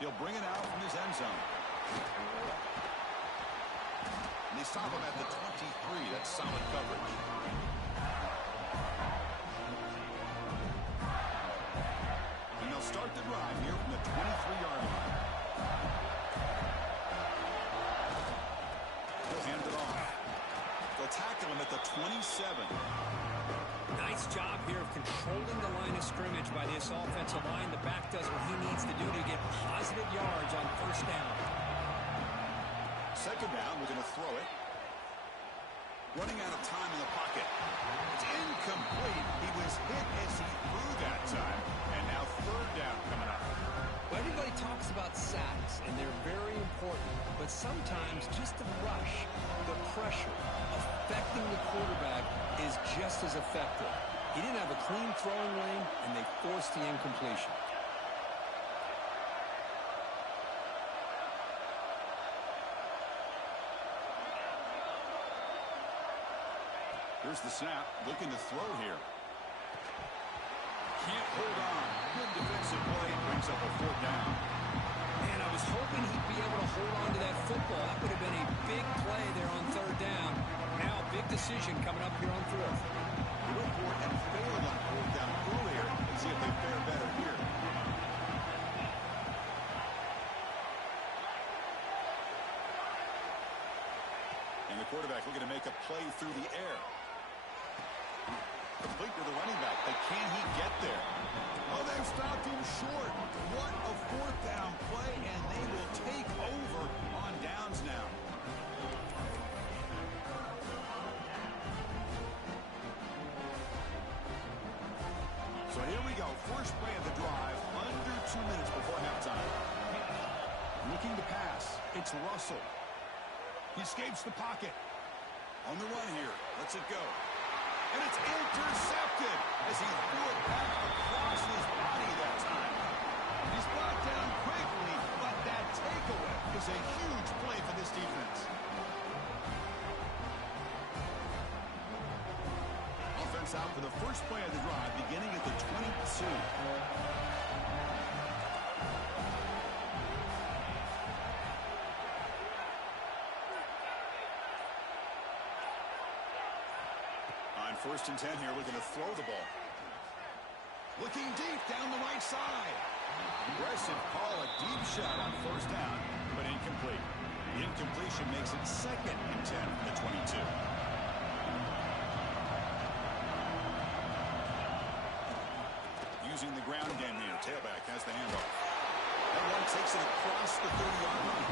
He'll bring it out from his end zone. And they stop him at the 23. That's solid coverage. And they'll start the drive here from the 23-yard line. They'll hand it off. They'll tackle him at the 27. Nice job here of controlling the line of scrimmage by this offensive line. The back does what he needs to do to get positive yards on first down. Second down, we're going to throw it. Running out of time in the pocket. It's incomplete. He was hit as he threw that time. And now third down coming up. Well, everybody talks about sacks, and they're very important. But sometimes just the rush, the pressure, affecting the quarterback is just as effective. He didn't have a clean throwing lane, and they forced the incompletion. Here's the snap, looking to throw here. Can't hold on. Good defensive play, brings up a fourth down. Man, I was hoping he'd be able to hold on to that football. That would have been a big play there on third down. Now a big decision coming up here on fourth. They went for it and failed on fourth down earlier. Let's see if they fare better here. And the quarterback looking to make a play through the air. Complete to the running back, but can he get there? Oh, they've stopped him short. What a fourth down play, and they will take over on downs now. So here we go, first play of the drive, under 2 minutes before halftime. Looking to pass, it's Russell. He escapes the pocket. On the run here, lets it go. And it's intercepted as he threw it back across his body that time. He's brought down quickly, but that takeaway is a huge play for this defense. Offense out for the first play of the drive, beginning at the 22. first and 10 here, looking to throw the ball. Looking deep down the right side. Aggressive call, a deep shot on first down, but incomplete. The incompletion makes it second and 10 from the 22. Using the ground game here. Tailback has the handoff. That one takes it across the 30-yard line.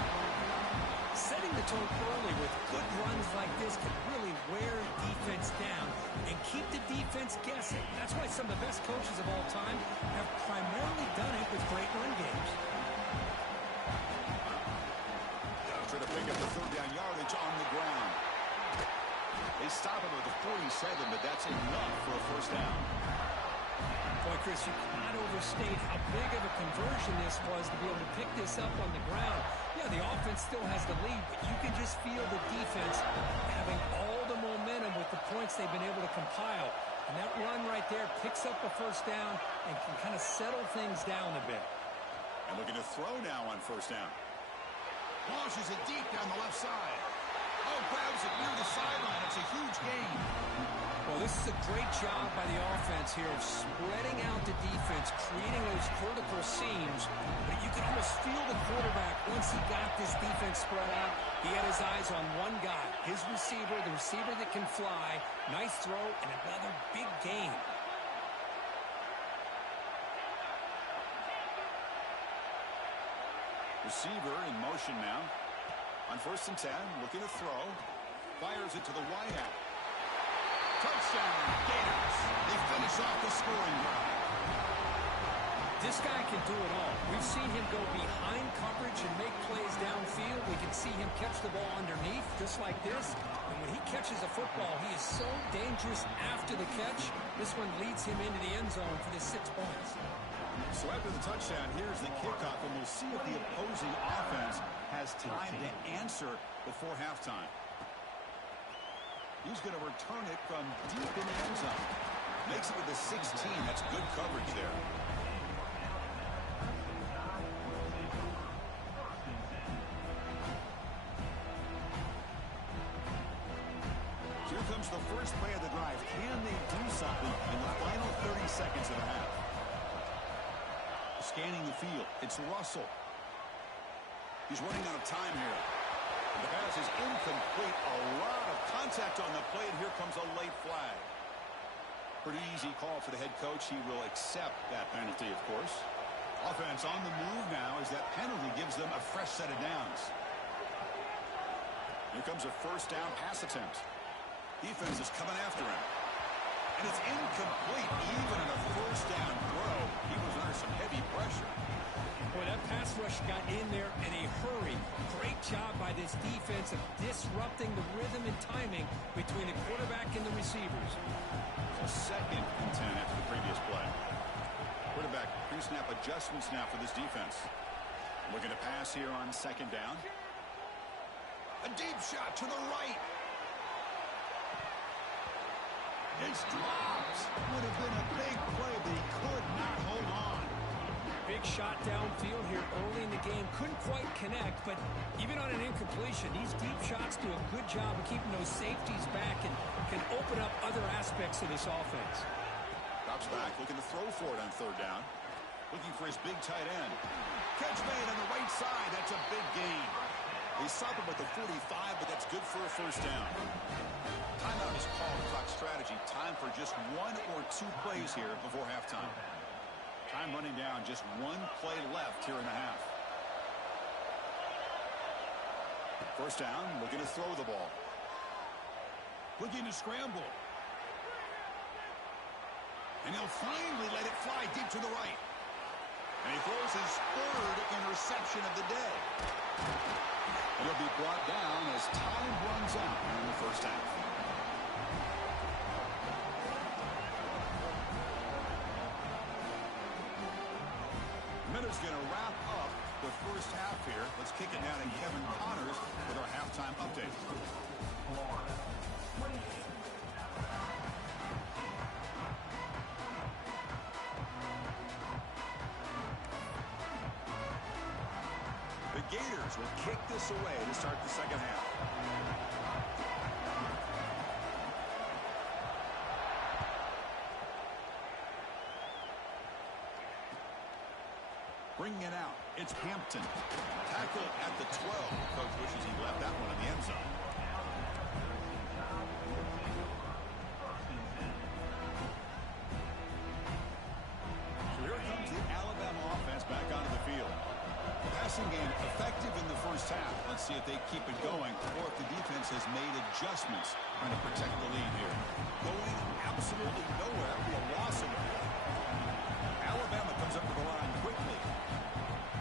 Setting the tone early with good runs like this can really wear defense down and keep the defense guessing. That's why some of the best coaches of all time have primarily done it with great run games. Try to pick up the third down yardage on the ground. They stop him at the 47, but that's enough for a first down. Boy, Chris, you cannot overstate how big of a conversion this was to be able to pick this up on the ground. Yeah, the offense still has the lead, but you can just feel the defense having all the momentum with the points they've been able to compile. And that run right there picks up a first down and can kind of settle things down a bit. And looking to throw now on first down. Launches it deep down the left side. Oh, grabs it near the sideline. It's a huge gain. Well, this is a great job by the offense here of spreading out the defense, creating those vertical seams. But you can almost feel the quarterback once he got this defense spread out. He had his eyes on one guy, his receiver, the receiver that can fly. Nice throw and another big gain. Receiver in motion now. On first and 10, looking to throw. Fires it to the wide out. Touchdown, Gators. They finish off the scoring drive. This guy can do it all. We've seen him go behind coverage and make plays downfield. We can see him catch the ball underneath, just like this. And when he catches a football, he is so dangerous after the catch. This one leads him into the end zone for the 6 points. So after the touchdown, here's the kickoff, and we'll see if the opposing offense has time to answer before halftime. He's going to return it from deep in the end zone. Makes it to the 16. That's good coverage there. Here comes the first play of the drive. Can they do something in the final 30 seconds of the half? Scanning the field. It's Russell. He's running out of time here. The pass is incomplete. A lot of contact on the play, and here comes a late flag. Pretty easy call for the head coach. He will accept that penalty, of course. Offense on the move now as that penalty gives them a fresh set of downs. Here comes a first down pass attempt. Defense is coming after him. And it's incomplete. Even in a first down throw, he was under some heavy pressure. Boy, that pass rush got in there in a hurry. Great job by this defense of disrupting the rhythm and timing between the quarterback and the receivers. So second and 10 after the previous play. Quarterback pre-snap adjustments now for this defense. Looking to pass here on second down. A deep shot to the right. It's dropped. Would have been a big play, but he could not hold on. Big shot downfield here early in the game. Couldn't quite connect, but even on an incompletion, these deep shots do a good job of keeping those safeties back and can open up other aspects of this offense. Drops back, looking to throw for it on third down. Looking for his big tight end. Catch made on the right side. That's a big gain. They stop him at the 45, but that's good for a first down. Timeout is called. Clock strategy. Time for just 1 or 2 plays here before halftime. Time running down. Just 1 play left here in the half. First down. Looking to throw the ball. Looking to scramble. And he'll finally let it fly deep to the right. And he throws his 3rd interception of the day. It'll be brought down as time runs out in the first half. Minut's going to wrap up the first half here. Let's kick it now to Kevin Connors with our halftime update. The Gators will kick this away to start the second half. Bringing it out, it's Hampton. Tackle at the 12. Coach wishes he left that one in the end zone. So here comes the Alabama offense back onto the field. Passing game effective in the first half. Let's see if they keep it going or if the defense has made adjustments trying to protect the lead here. Going absolutely nowhere for a loss of it. Alabama comes up to the line quickly.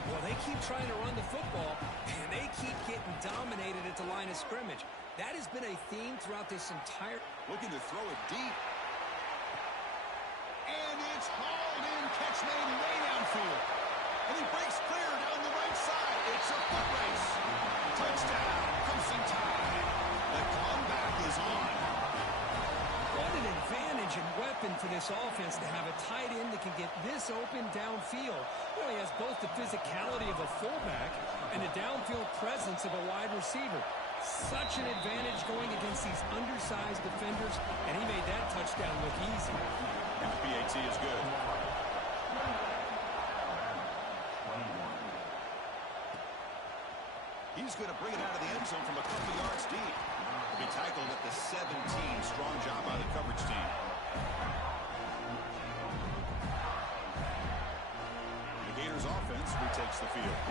Well, they keep trying to run the football, and they keep getting dominated at the line of scrimmage. That has been a theme throughout this entire... Looking to throw it deep. And it's hauled in. Catch made way downfield. And he breaks clear down the right side. It's a foot race. Touchdown. Crimson Tide. The comeback is on. What an advantage and weapon for this offense to have a tight end that can get this open downfield. Well, he has both the physicality of a fullback and the downfield presence of a wide receiver. Such an advantage going against these undersized defenders, and he made that touchdown look easy. And the PAT is good. He's going to bring it out of the end zone from a couple yards deep. He tackled at the 17. Strong job by the coverage team. The Gators offense retakes the field.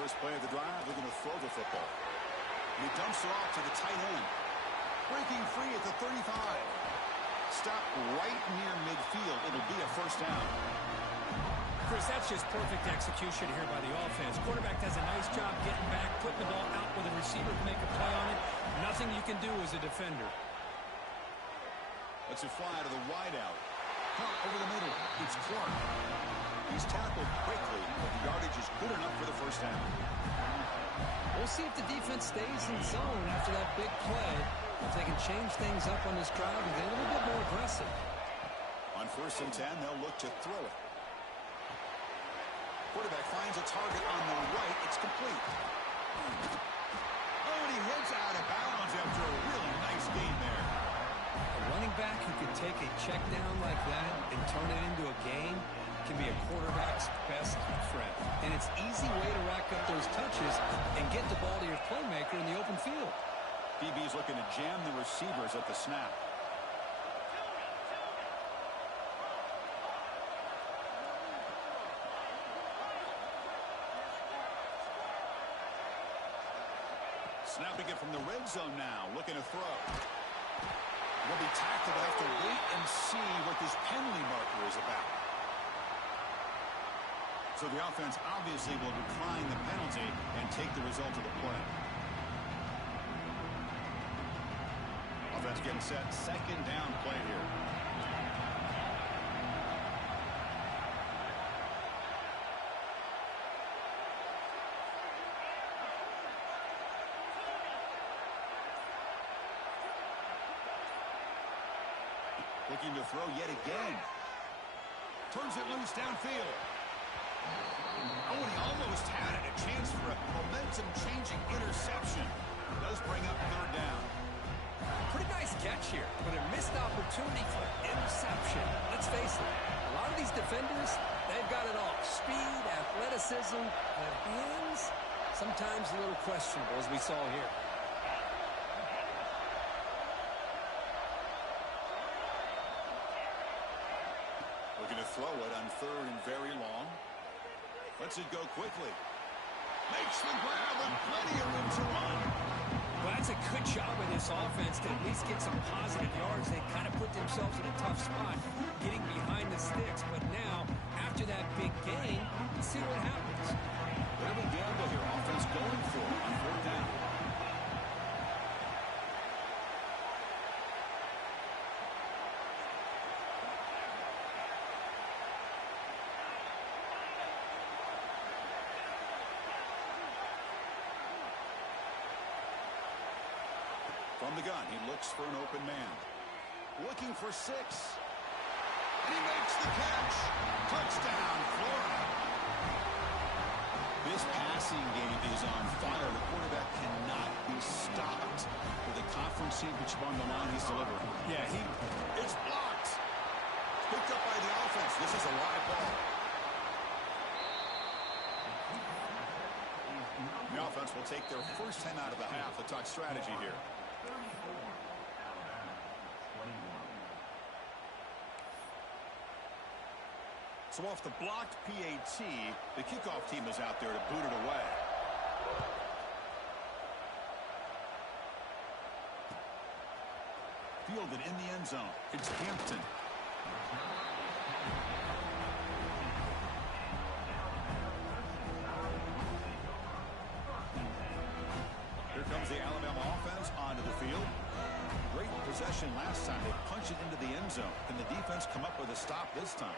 First play of the drive, they're going to throw the football. And he dumps it off to the tight end. Breaking free at the 35. Stop right near midfield. It'll be a first down. Chris, that's just perfect execution here by the offense. Quarterback does a nice job getting back, putting the ball out where the receiver can make a play on it. Nothing you can do as a defender. Let's it fly to the wideout. Caught over the middle. It's Clark. He's tackled quickly, but the yardage is good enough for the first down. We'll see if the defense stays in zone after that big play. If they can change things up on this drive and get a little bit more aggressive. On 1st and 10, they'll look to throw it. Quarterback finds a target on the right. It's complete. Oh, and he heads out of bounds after a really nice gain there. A running back who can take a check down like that and turn it into a gain can be a quarterback's best friend. And it's an easy way to rack up those touches and get the ball to your playmaker in the open field. DB's looking to jam the receivers at the snap. Snapping it from the red zone now, looking to throw. Will be tackled. We'll have to wait and see what this penalty marker is about. So the offense obviously will decline the penalty and take the result of the play. Offense getting set. Second down play here. Looking to throw yet again. Turns it loose downfield. Oh, and he almost had it. A chance for a momentum-changing interception. Does bring up third down. Pretty nice catch here, but a missed opportunity for interception. Let's face it, a lot of these defenders, they've got it all. Speed, athleticism, their hands, sometimes a little questionable, as we saw here. Looking to throw it on third and very long. Lets it go quickly. Makes the grab and plenty of room to run. Well, that's a good job of this offense to at least get some positive yards. They kind of put themselves in a tough spot getting behind the sticks. But now, after that big gain, let's see what happens. Where we gamble here. Offense going for it on fourth down. From the gun, he looks for an open man. Looking for 6. And he makes the catch. Touchdown, Florida. This passing game is on fire. The quarterback cannot be stopped. With a conference championship on the line, he's delivering. Yeah, It's blocked. Picked up by the offense. This is a live ball. The offense will take their first 10 out of the half. The talk strategy here. So off the blocked PAT, the kickoff team is out there to boot it away. Fielded in the end zone. It's Hampton. Here comes the Alabama offense onto the field. Great possession last time. They punch it into the end zone. Can the defense come up with a stop this time?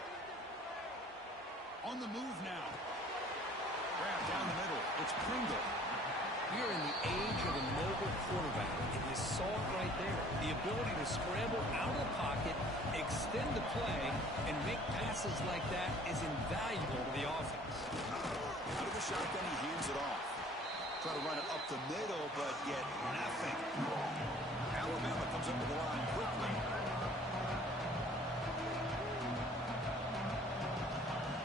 On the move now. Grab down the middle. It's Pringle. We are in the age of a mobile quarterback, and you saw it right there. The ability to scramble out of the pocket, extend the play, and make passes like that is invaluable to the offense. Out of the shotgun, he hands it off. Try to run it up the middle, but get nothing. Alabama comes up with the line quickly.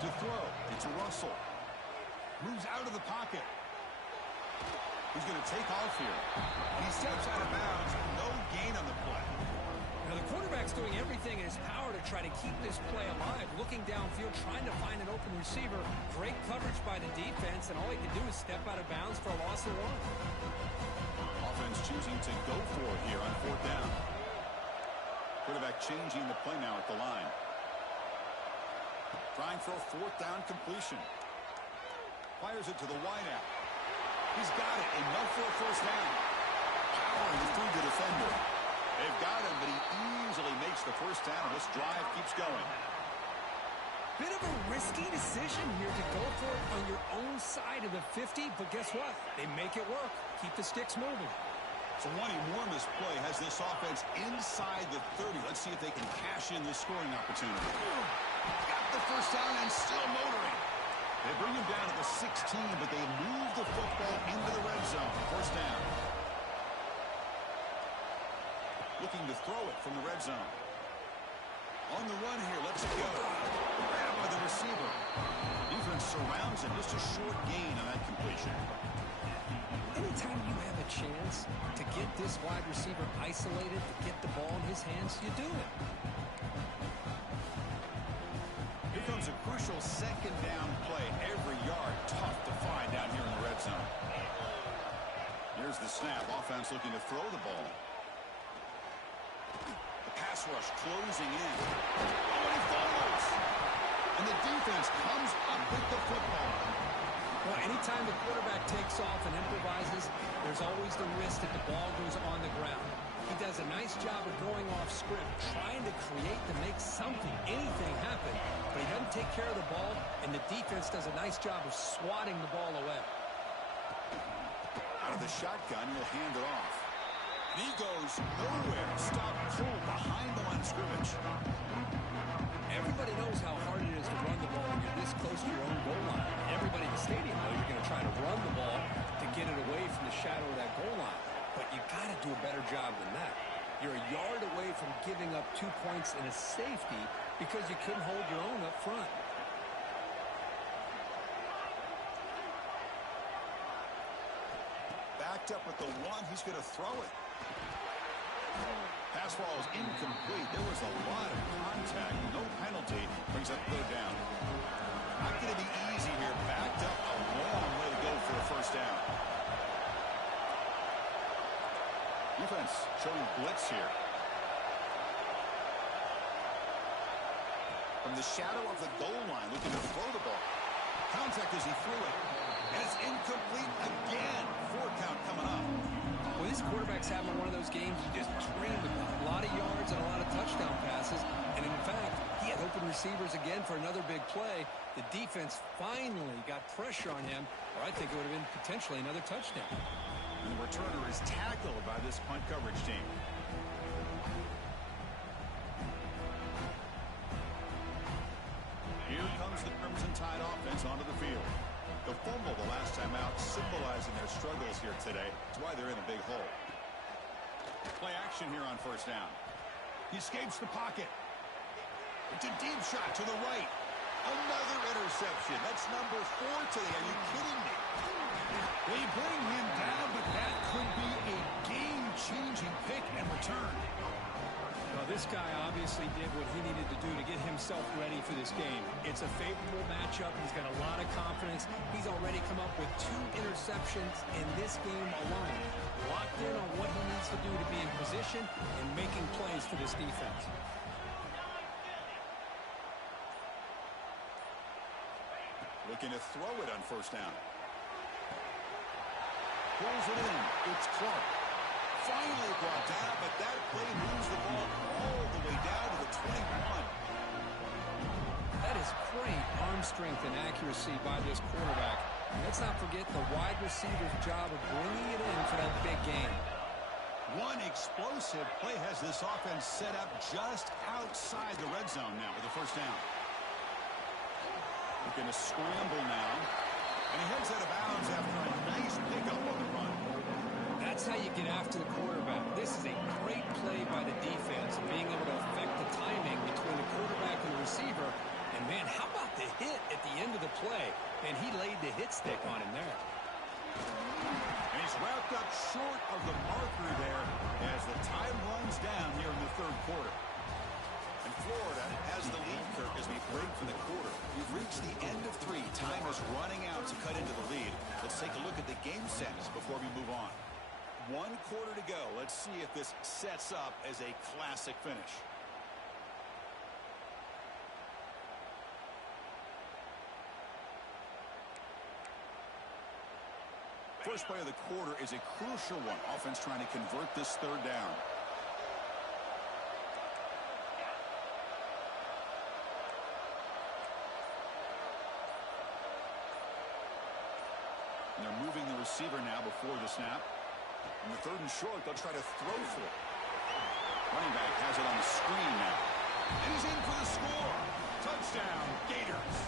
To throw, it's Russell. Moves out of the pocket. He's going to take off here. And he steps out of bounds. No gain on the play. Now, the quarterback's doing everything in his power to try to keep this play alive. Looking downfield, trying to find an open receiver. Great coverage by the defense, and all he can do is step out of bounds for a loss of 1. Offense choosing to go for it here on 4th down. Quarterback changing the play now at the line. Trying for a 4th down completion. Fires it to the wideout. He's got it. Enough for a first down. Powering through the defender. They've got him, but he easily makes the first down. This drive keeps going. Bit of a risky decision here to go for it on your own side of the 50, but guess what? They make it work. Keep the sticks moving. So one enormous play has this offense inside the 30. Let's see if they can cash in this scoring opportunity. Got the first down and still motoring. They bring him down to the 16, but they move the football into the red zone. First down. Looking to throw it from the red zone. On the run here, let's go. Grab by the receiver. Defense surrounds him. Just a short gain on that completion. Anytime you have a chance to get this wide receiver isolated, to get the ball in his hands, you do it. Here comes a crucial second down play. Every yard tough to find down here in the red zone. Here's the snap. Offense looking to throw the ball. The pass rush closing in. Oh, and he falls. And the defense comes up with the football. Well, anytime the quarterback takes off and improvises, there's always the risk that the ball goes on the ground. He does a nice job of going off script, trying to create to make something, anything happen, but he doesn't take care of the ball, and the defense does a nice job of swatting the ball away. Out of the shotgun, he'll hand it off. And he goes nowhere. Stop pull behind the line of scrimmage. Everybody knows how hard it is to run the ball when you're this close to your own goal line. Everybody in the stadium knows you're going to try to run the ball to get it away from the shadow of that goal line. But you got to do a better job than that. You're a yard away from giving up 2 points and a safety because you couldn't hold your own up front. Backed up with the one, he's going to throw it. Pass ball is incomplete. There was a lot of contact. No penalty. Brings up 3rd down. Not going to be easy here. Backed up a long way to go for a first down. Defense showing blitz here. From the shadow of the goal line, looking to throw the ball. Contact as he threw it. And it's incomplete again. 4 count coming up. Well, this quarterback's having one of those games you just dreamed about. A lot of yards and a lot of touchdown passes. And in fact, he had open receivers again for another big play. The defense finally got pressure on him, or I think it would have been potentially another touchdown. And the returner is tackled by this punt coverage team. Here comes the Crimson Tide offense onto the field. The fumble the last time out, symbolizing their struggles here today. That's why they're in a big hole. Play action here on first down. He escapes the pocket. It's a deep shot to the right. Another interception. That's number 4 today. Are you kidding me? They bring him down, but that could be a game-changing pick and return. Well, this guy obviously did what he needed to do to get himself ready for this game. It's a favorable matchup. He's got a lot of confidence. He's already come up with 2 interceptions in this game alone. Locked in on what he needs to do to be in position and making plays for this defense. Looking to throw it on first down. Pulls it in. It's Clark. Finally brought down, but that play moves the ball all the way down to the 21. That is great arm strength and accuracy by this quarterback. Let's not forget the wide receiver's job of bringing it in for that big game. One explosive play has this offense set up just outside the red zone now with the first down. Looking to scramble now. And he heads out of bounds after a nice pickup on the run. That's how you get after the quarterback. This is a great play by the defense, being able to affect the timing between the quarterback and the receiver. And, man, how about the hit at the end of the play? And he laid the hit stick on him there. And he's wrapped up short of the marker there as the time runs down here in the third quarter. And Florida has the lead, Kirk, as we break for the quarter. We've reached the end of 3. Time is running out to cut into the lead. Let's take a look at the game sets before we move on. 1 quarter to go. Let's see if this sets up as a classic finish. First play of the quarter is a crucial one. Offense trying to convert this third down. And they're moving the receiver now before the snap. And the third and short, they'll try to throw for it. Running back has it on the screen now. And he's in for the score. Touchdown, Gators.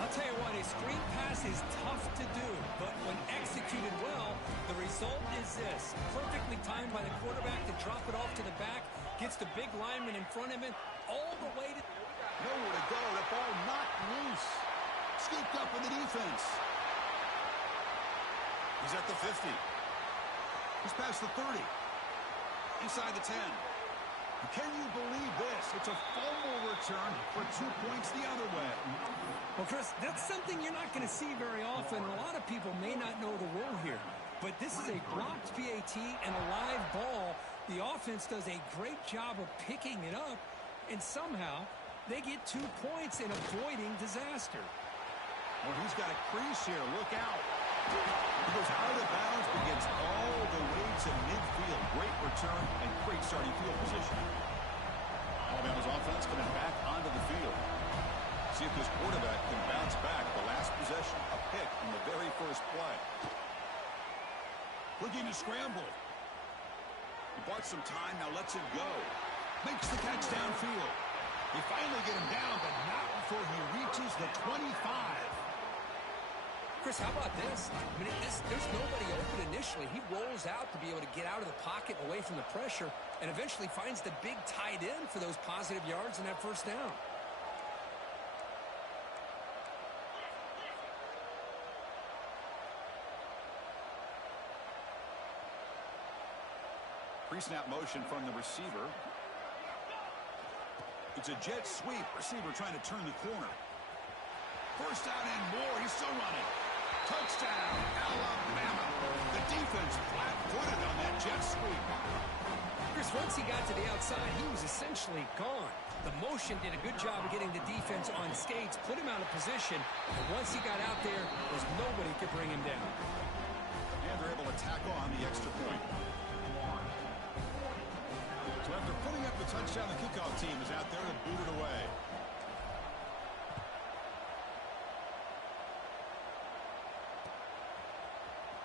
I'll tell you what, a screen pass is tough to do, but when executed well, the result is this. Perfectly timed by the quarterback to drop it off to the back, gets the big lineman in front of him, all the way to... Nowhere to go. The ball knocked loose. Scooped up in the defense. He's at the 50. He's past the 30. Inside the 10. Can you believe this? It's a fumble return for 2 points the other way. Well, Chris, that's something you're not going to see very often. A lot of people may not know the rule here. But this is a blocked PAT and a live ball. The offense does a great job of picking it up. And somehow, they get 2 points in avoiding disaster. Well, he's got a crease here. Look out. He goes out of bounds, but gets all the way to midfield. Great return and great starting field position. Alabama's offense coming back onto the field. See if this quarterback can bounce back. The last possession, a pick in the very first play. Looking to scramble. He bought some time, now lets it go. Makes the catch downfield. They finally get him down, but not before he reaches the 25. Chris, how about this? I mean, there's nobody open initially. He rolls out to be able to get out of the pocket away from the pressure and eventually finds the big tight end for those positive yards in that first down. Pre-snap motion from the receiver. It's a jet sweep. Receiver trying to turn the corner. First down and more. He's still running. Touchdown, Alabama. The defense flat-footed on that jet sweep. Chris, once he got to the outside, he was essentially gone. The motion did a good job of getting the defense on skates, put him out of position, and once he got out there, there's nobody could bring him down. And they're able to tackle on the extra point. So after putting up the touchdown, the kickoff team is out there to boot it away.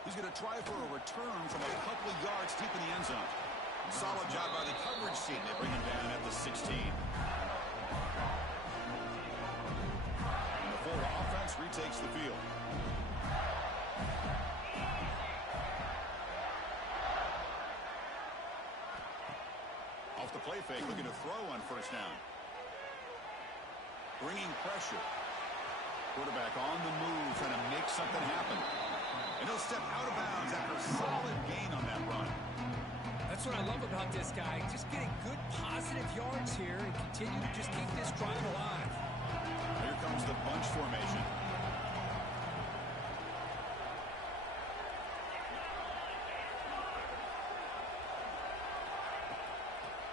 He's going to try for a return from a couple of yards deep in the end zone. Solid job by the coverage team. They bring him down at the 16. And the Florida offense retakes the field. Off the play fake, looking to throw on first down. bringing pressure. Quarterback on the move, trying to make something happen. And he'll step out of bounds after a solid gain on that run. That's what I love about this guy. Just getting good positive yards here and continue to just keep this drive alive. Here comes the bunch formation.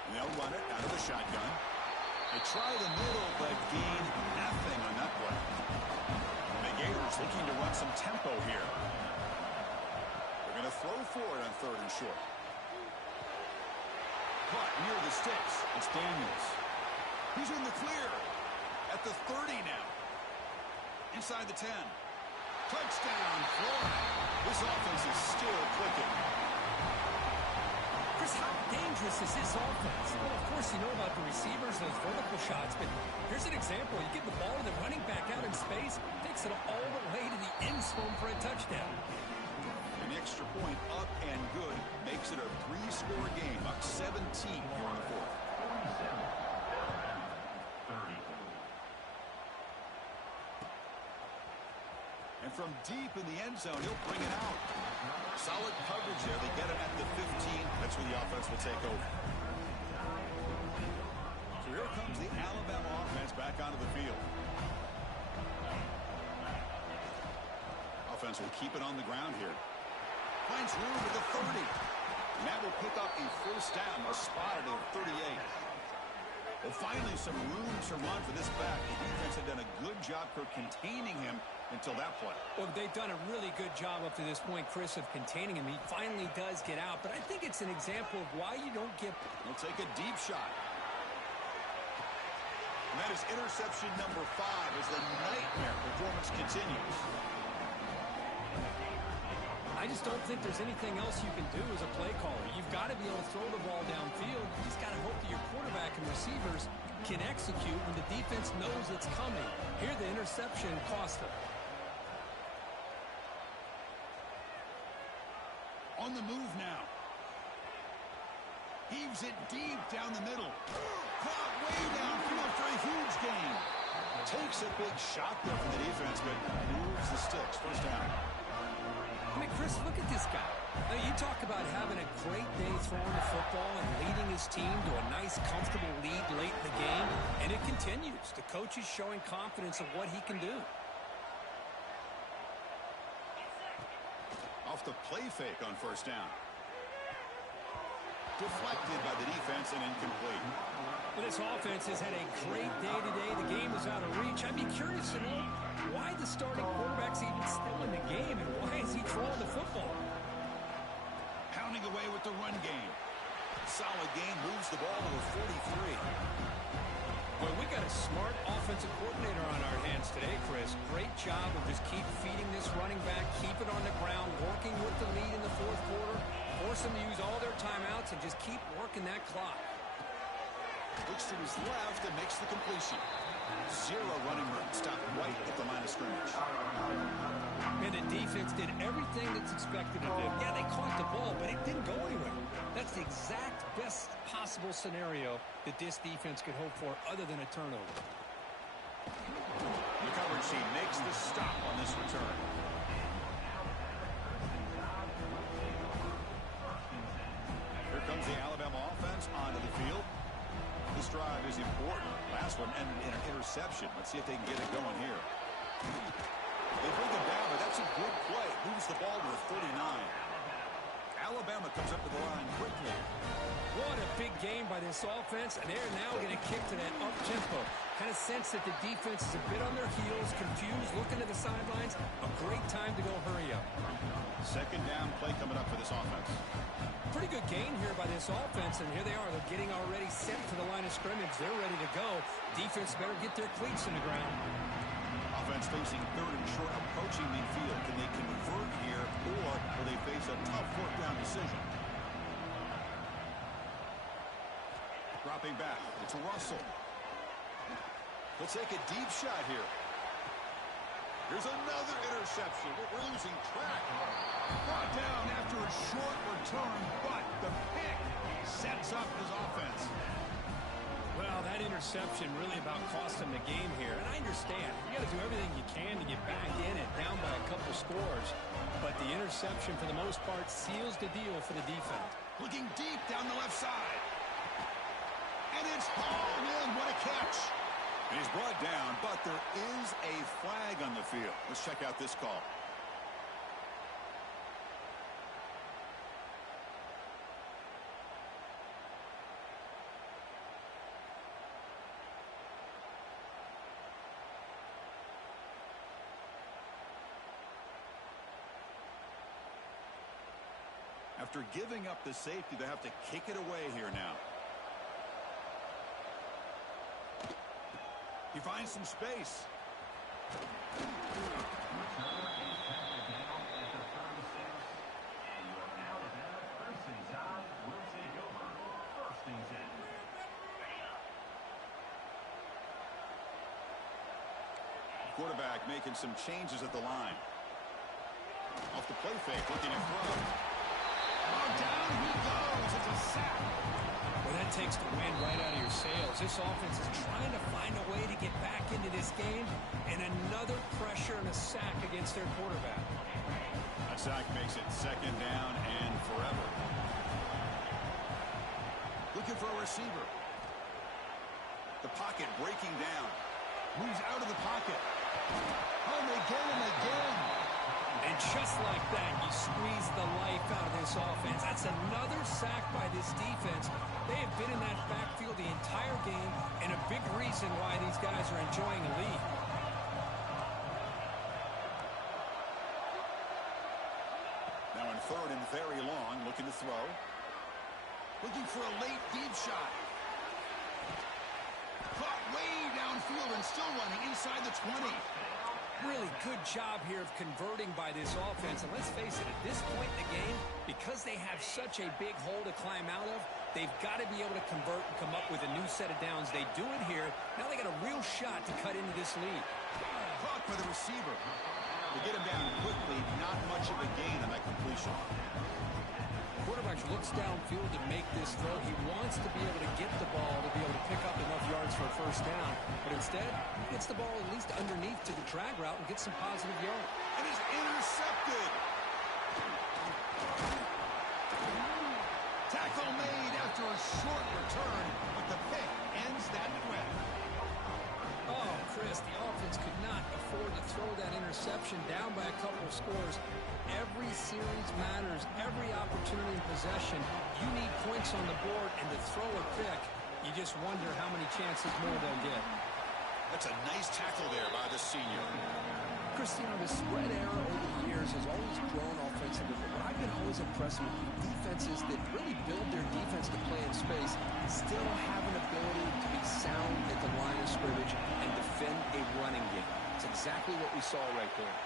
And they'll run it out of the shotgun. They try the middle, but gain nothing on that play. The Gators looking to run some tempo here. They're going to throw for it on 3rd and short. But near the sticks, it's Daniels. He's in the clear at the 30 now. Inside the 10. Touchdown, Florida. This offense is still clicking. Chris, how dangerous is this offense? Well, of course, you know about the receivers, those vertical shots, but here's an example. You get the ball and the running back out in space, takes it all the way to the end zone for a touchdown. An extra point up and good makes it a 3-score game, up 17 here in the 4th. And from deep in the end zone, he'll bring it out. Solid coverage there. They get him at the 15. That's where the offense will take over. So here comes the Alabama offense back onto the field. Offense will keep it on the ground here. Finds room at the 30. And that will pick up a first down. They'll spot it at 38. Well, finally, some room to run for this back. The defense had done a good job for containing him until that play. Well, they've done a really good job up to this point, Chris, of containing him. He finally does get out, but I think it's an example of why you don't get... He'll take a deep shot. And that is interception number 5 as the nightmare performance continues. I just don't think there's anything else you can do as a play caller. You've got to be able to throw the ball downfield. You just got to hope that your quarterback and receivers can execute when the defense knows it's coming. Here, the interception cost them. On the move now. Heaves it deep down the middle. Caught way downfield for a huge gain. Takes a big shot there from the defense, but moves the sticks. First down. I mean, Chris, look at this guy. Now, you talk about having a great day throwing the football and leading his team to a nice, comfortable lead late in the game, and it continues. The coach is showing confidence of what he can do. Off the play fake on first down. Deflected by the defense and incomplete. Well, this offense has had a great day today. The game is out of reach. I'd be curious to know why the starting quarterback's even still in the game and why is he throwing the football? Pounding away with the run game. Solid game, moves the ball to the 43. Well, we got a smart offensive coordinator on our hands today, Chris. Great job of just keep feeding this running back, keep it on the ground, working with the lead in the 4th quarter, force them to use all their timeouts, and just keep working that clock. Looks to his left and makes the completion. 0 running room. Stopped right at the line of scrimmage. And the defense did everything that's expected of them. Yeah, they caught the ball, but it didn't go anywhere. That's the exact best possible scenario that this defense could hope for other than a turnover. The coverage team makes the stop on this return. Here comes the Alabama offense onto the field. This drive is important. Last one ended in an interception. Let's see if they can get it going here. They bring it down, but that's a good play. Moves the ball to the 39. Alabama comes up to the line quickly. What a big game by this offense, and they're now going to kick to that up-tempo. Kind of sense that the defense is a bit on their heels, confused, looking to the sidelines. A great time to go hurry up. Second down play coming up for this offense. Pretty good gain here by this offense, and here they are. They're getting already set for the line of scrimmage. They're ready to go. Defense better get their cleats in the ground. Offense facing 3rd and short, approaching midfield. Can they convert here, or will they face a tough 4th down decision? Dropping back. It's Russell. He'll take a deep shot here. Here's another interception. We're losing track. Brought down after a short return, but the pick sets up his offense. Well, that interception really about cost them the game here. And I understand. You got to do everything you can to get back in and down by a couple scores. But the interception, for the most part, seals the deal for the defense. Looking deep down the left side. And it's hauled in. What a catch. And he's brought down, but there is a flag on the field. Let's check out this call. After giving up the safety, they have to kick it away here now. He finds some space. Quarterback making some changes at the line. Off the play fake, looking at throw. Oh, down he goes. It's a sack. Well, that takes the wind right out of your sails. This offense is trying to find a way to get back into this game, and another pressure and a sack against their quarterback. A sack makes it second down and forever. Looking for a receiver. The pocket breaking down. Moves out of the pocket. Oh, they get him again. And just like that, you squeeze the life out of this offense. That's another sack by this defense. They have been in that backfield the entire game, and a big reason why these guys are enjoying a lead. Now in third and very long, looking to throw. Looking for a late deep shot. Caught way downfield and still running inside the 20. Really good job here of converting by this offense. And let's face it, at this point in the game, because they have such a big hole to climb out of, they've got to be able to convert and come up with a new set of downs. They do it here. Now they got a real shot to cut into this lead. Caught by the receiver. To get him down quickly, not much of a gain on that completion. Quarterback looks downfield to make this throw. He wants to be able to get the ball to be able to pick up enough yards for a first down. But instead, he gets the ball at least underneath to the drag route and gets some positive yards. And is intercepted. Tackle made after a short return, but the pick ends that threat. Oh, Chris, the offense could not afford to throw that interception down by a couple of scores. Every series matters. Every opportunity in possession. You need points on the board, and to throw a pick, you just wonder how many chances more they'll get. That's a nice tackle there by the senior. Christian, the spread era over the years has always grown offensively, but I've been always impressed with defenses that really build their defense to play in space, still have an ability to be sound at the line of scrimmage and defend a running game. It's exactly what we saw right there.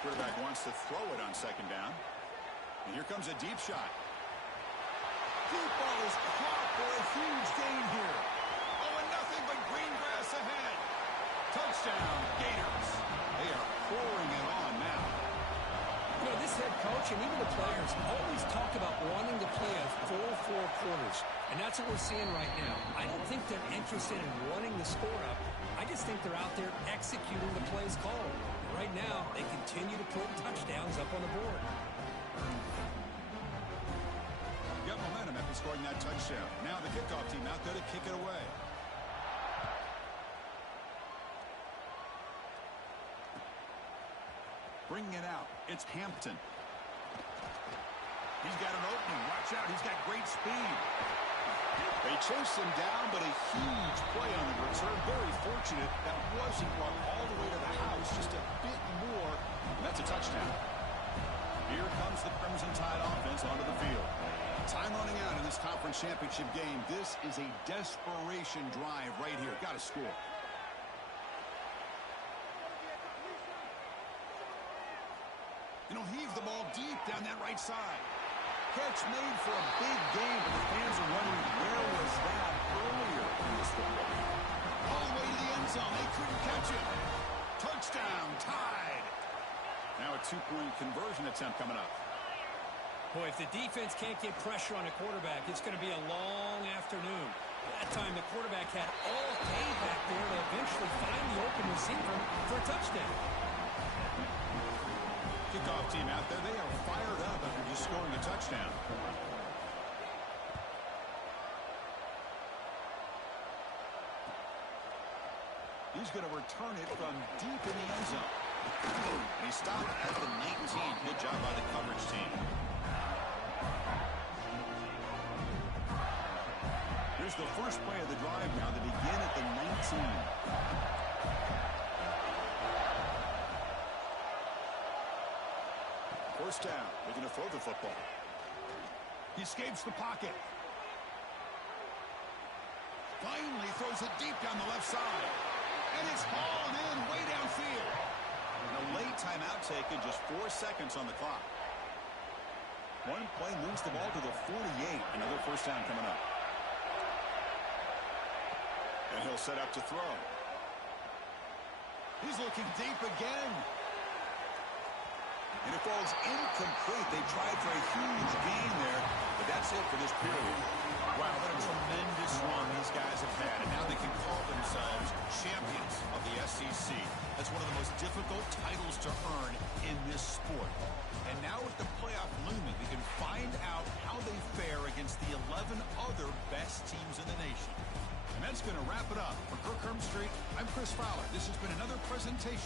Quarterback wants to throw it on second down. And here comes a deep shot. Deep ball is caught for a huge gain here. Oh, and nothing but green grass ahead. Touchdown, Gators. They are pouring it on now. You know, this head coach and even the players always talk about wanting to play a full 4 quarters. And that's what we're seeing right now. I don't think they're interested in running the score up. I just think they're out there executing the plays called. Right now, they continue to put touchdowns up on the board. Got momentum after scoring that touchdown. Now the kickoff team out there to kick it away. Bringing it out, it's Hampton. He's got an opening. Watch out, he's got great speed. They chased him down, but a huge play on the return. Very fortunate that wasn't brought all the way to the house. Just a bit more, and that's a touchdown. Here comes the Crimson Tide offense onto the field. Time running out in this conference championship game. This is a desperation drive right here. Got to score. Heave the ball deep down that right side. Catch made for a big game, but the fans are wondering where was that earlier in this football. All the way to the end zone. They couldn't catch it. Touchdown, Tide. Now a 2-point conversion attempt coming up. Boy, if the defense can't get pressure on a quarterback, it's going to be a long afternoon. That time, the quarterback had all day back there to eventually find the open receiver for a touchdown. Kickoff team out there, they are fired up after just scoring a touchdown. He's going to return it from deep in the end zone. And he stopped at the 19. Good job by the coverage team. Here's the first play of the drive now to begin at the 19. First down. They're going to throw the football. He escapes the pocket. Finally throws it deep down the left side. And it's hauled in way downfield. And a late timeout taken, just 4 seconds on the clock. One play moves the ball to the 48. Another first down coming up. And he'll set up to throw. He's looking deep again. And it falls incomplete. They tried for a huge gain there, but that's it for this period. Wow, what a tremendous run these guys have had, and now they can call themselves champions of the SEC. That's one of the most difficult titles to earn in this sport. And now with the playoff looming, we can find out how they fare against the 11 other best teams in the nation. And that's going to wrap it up. For Kirk Herbstreit, I'm Chris Fowler. This has been another presentation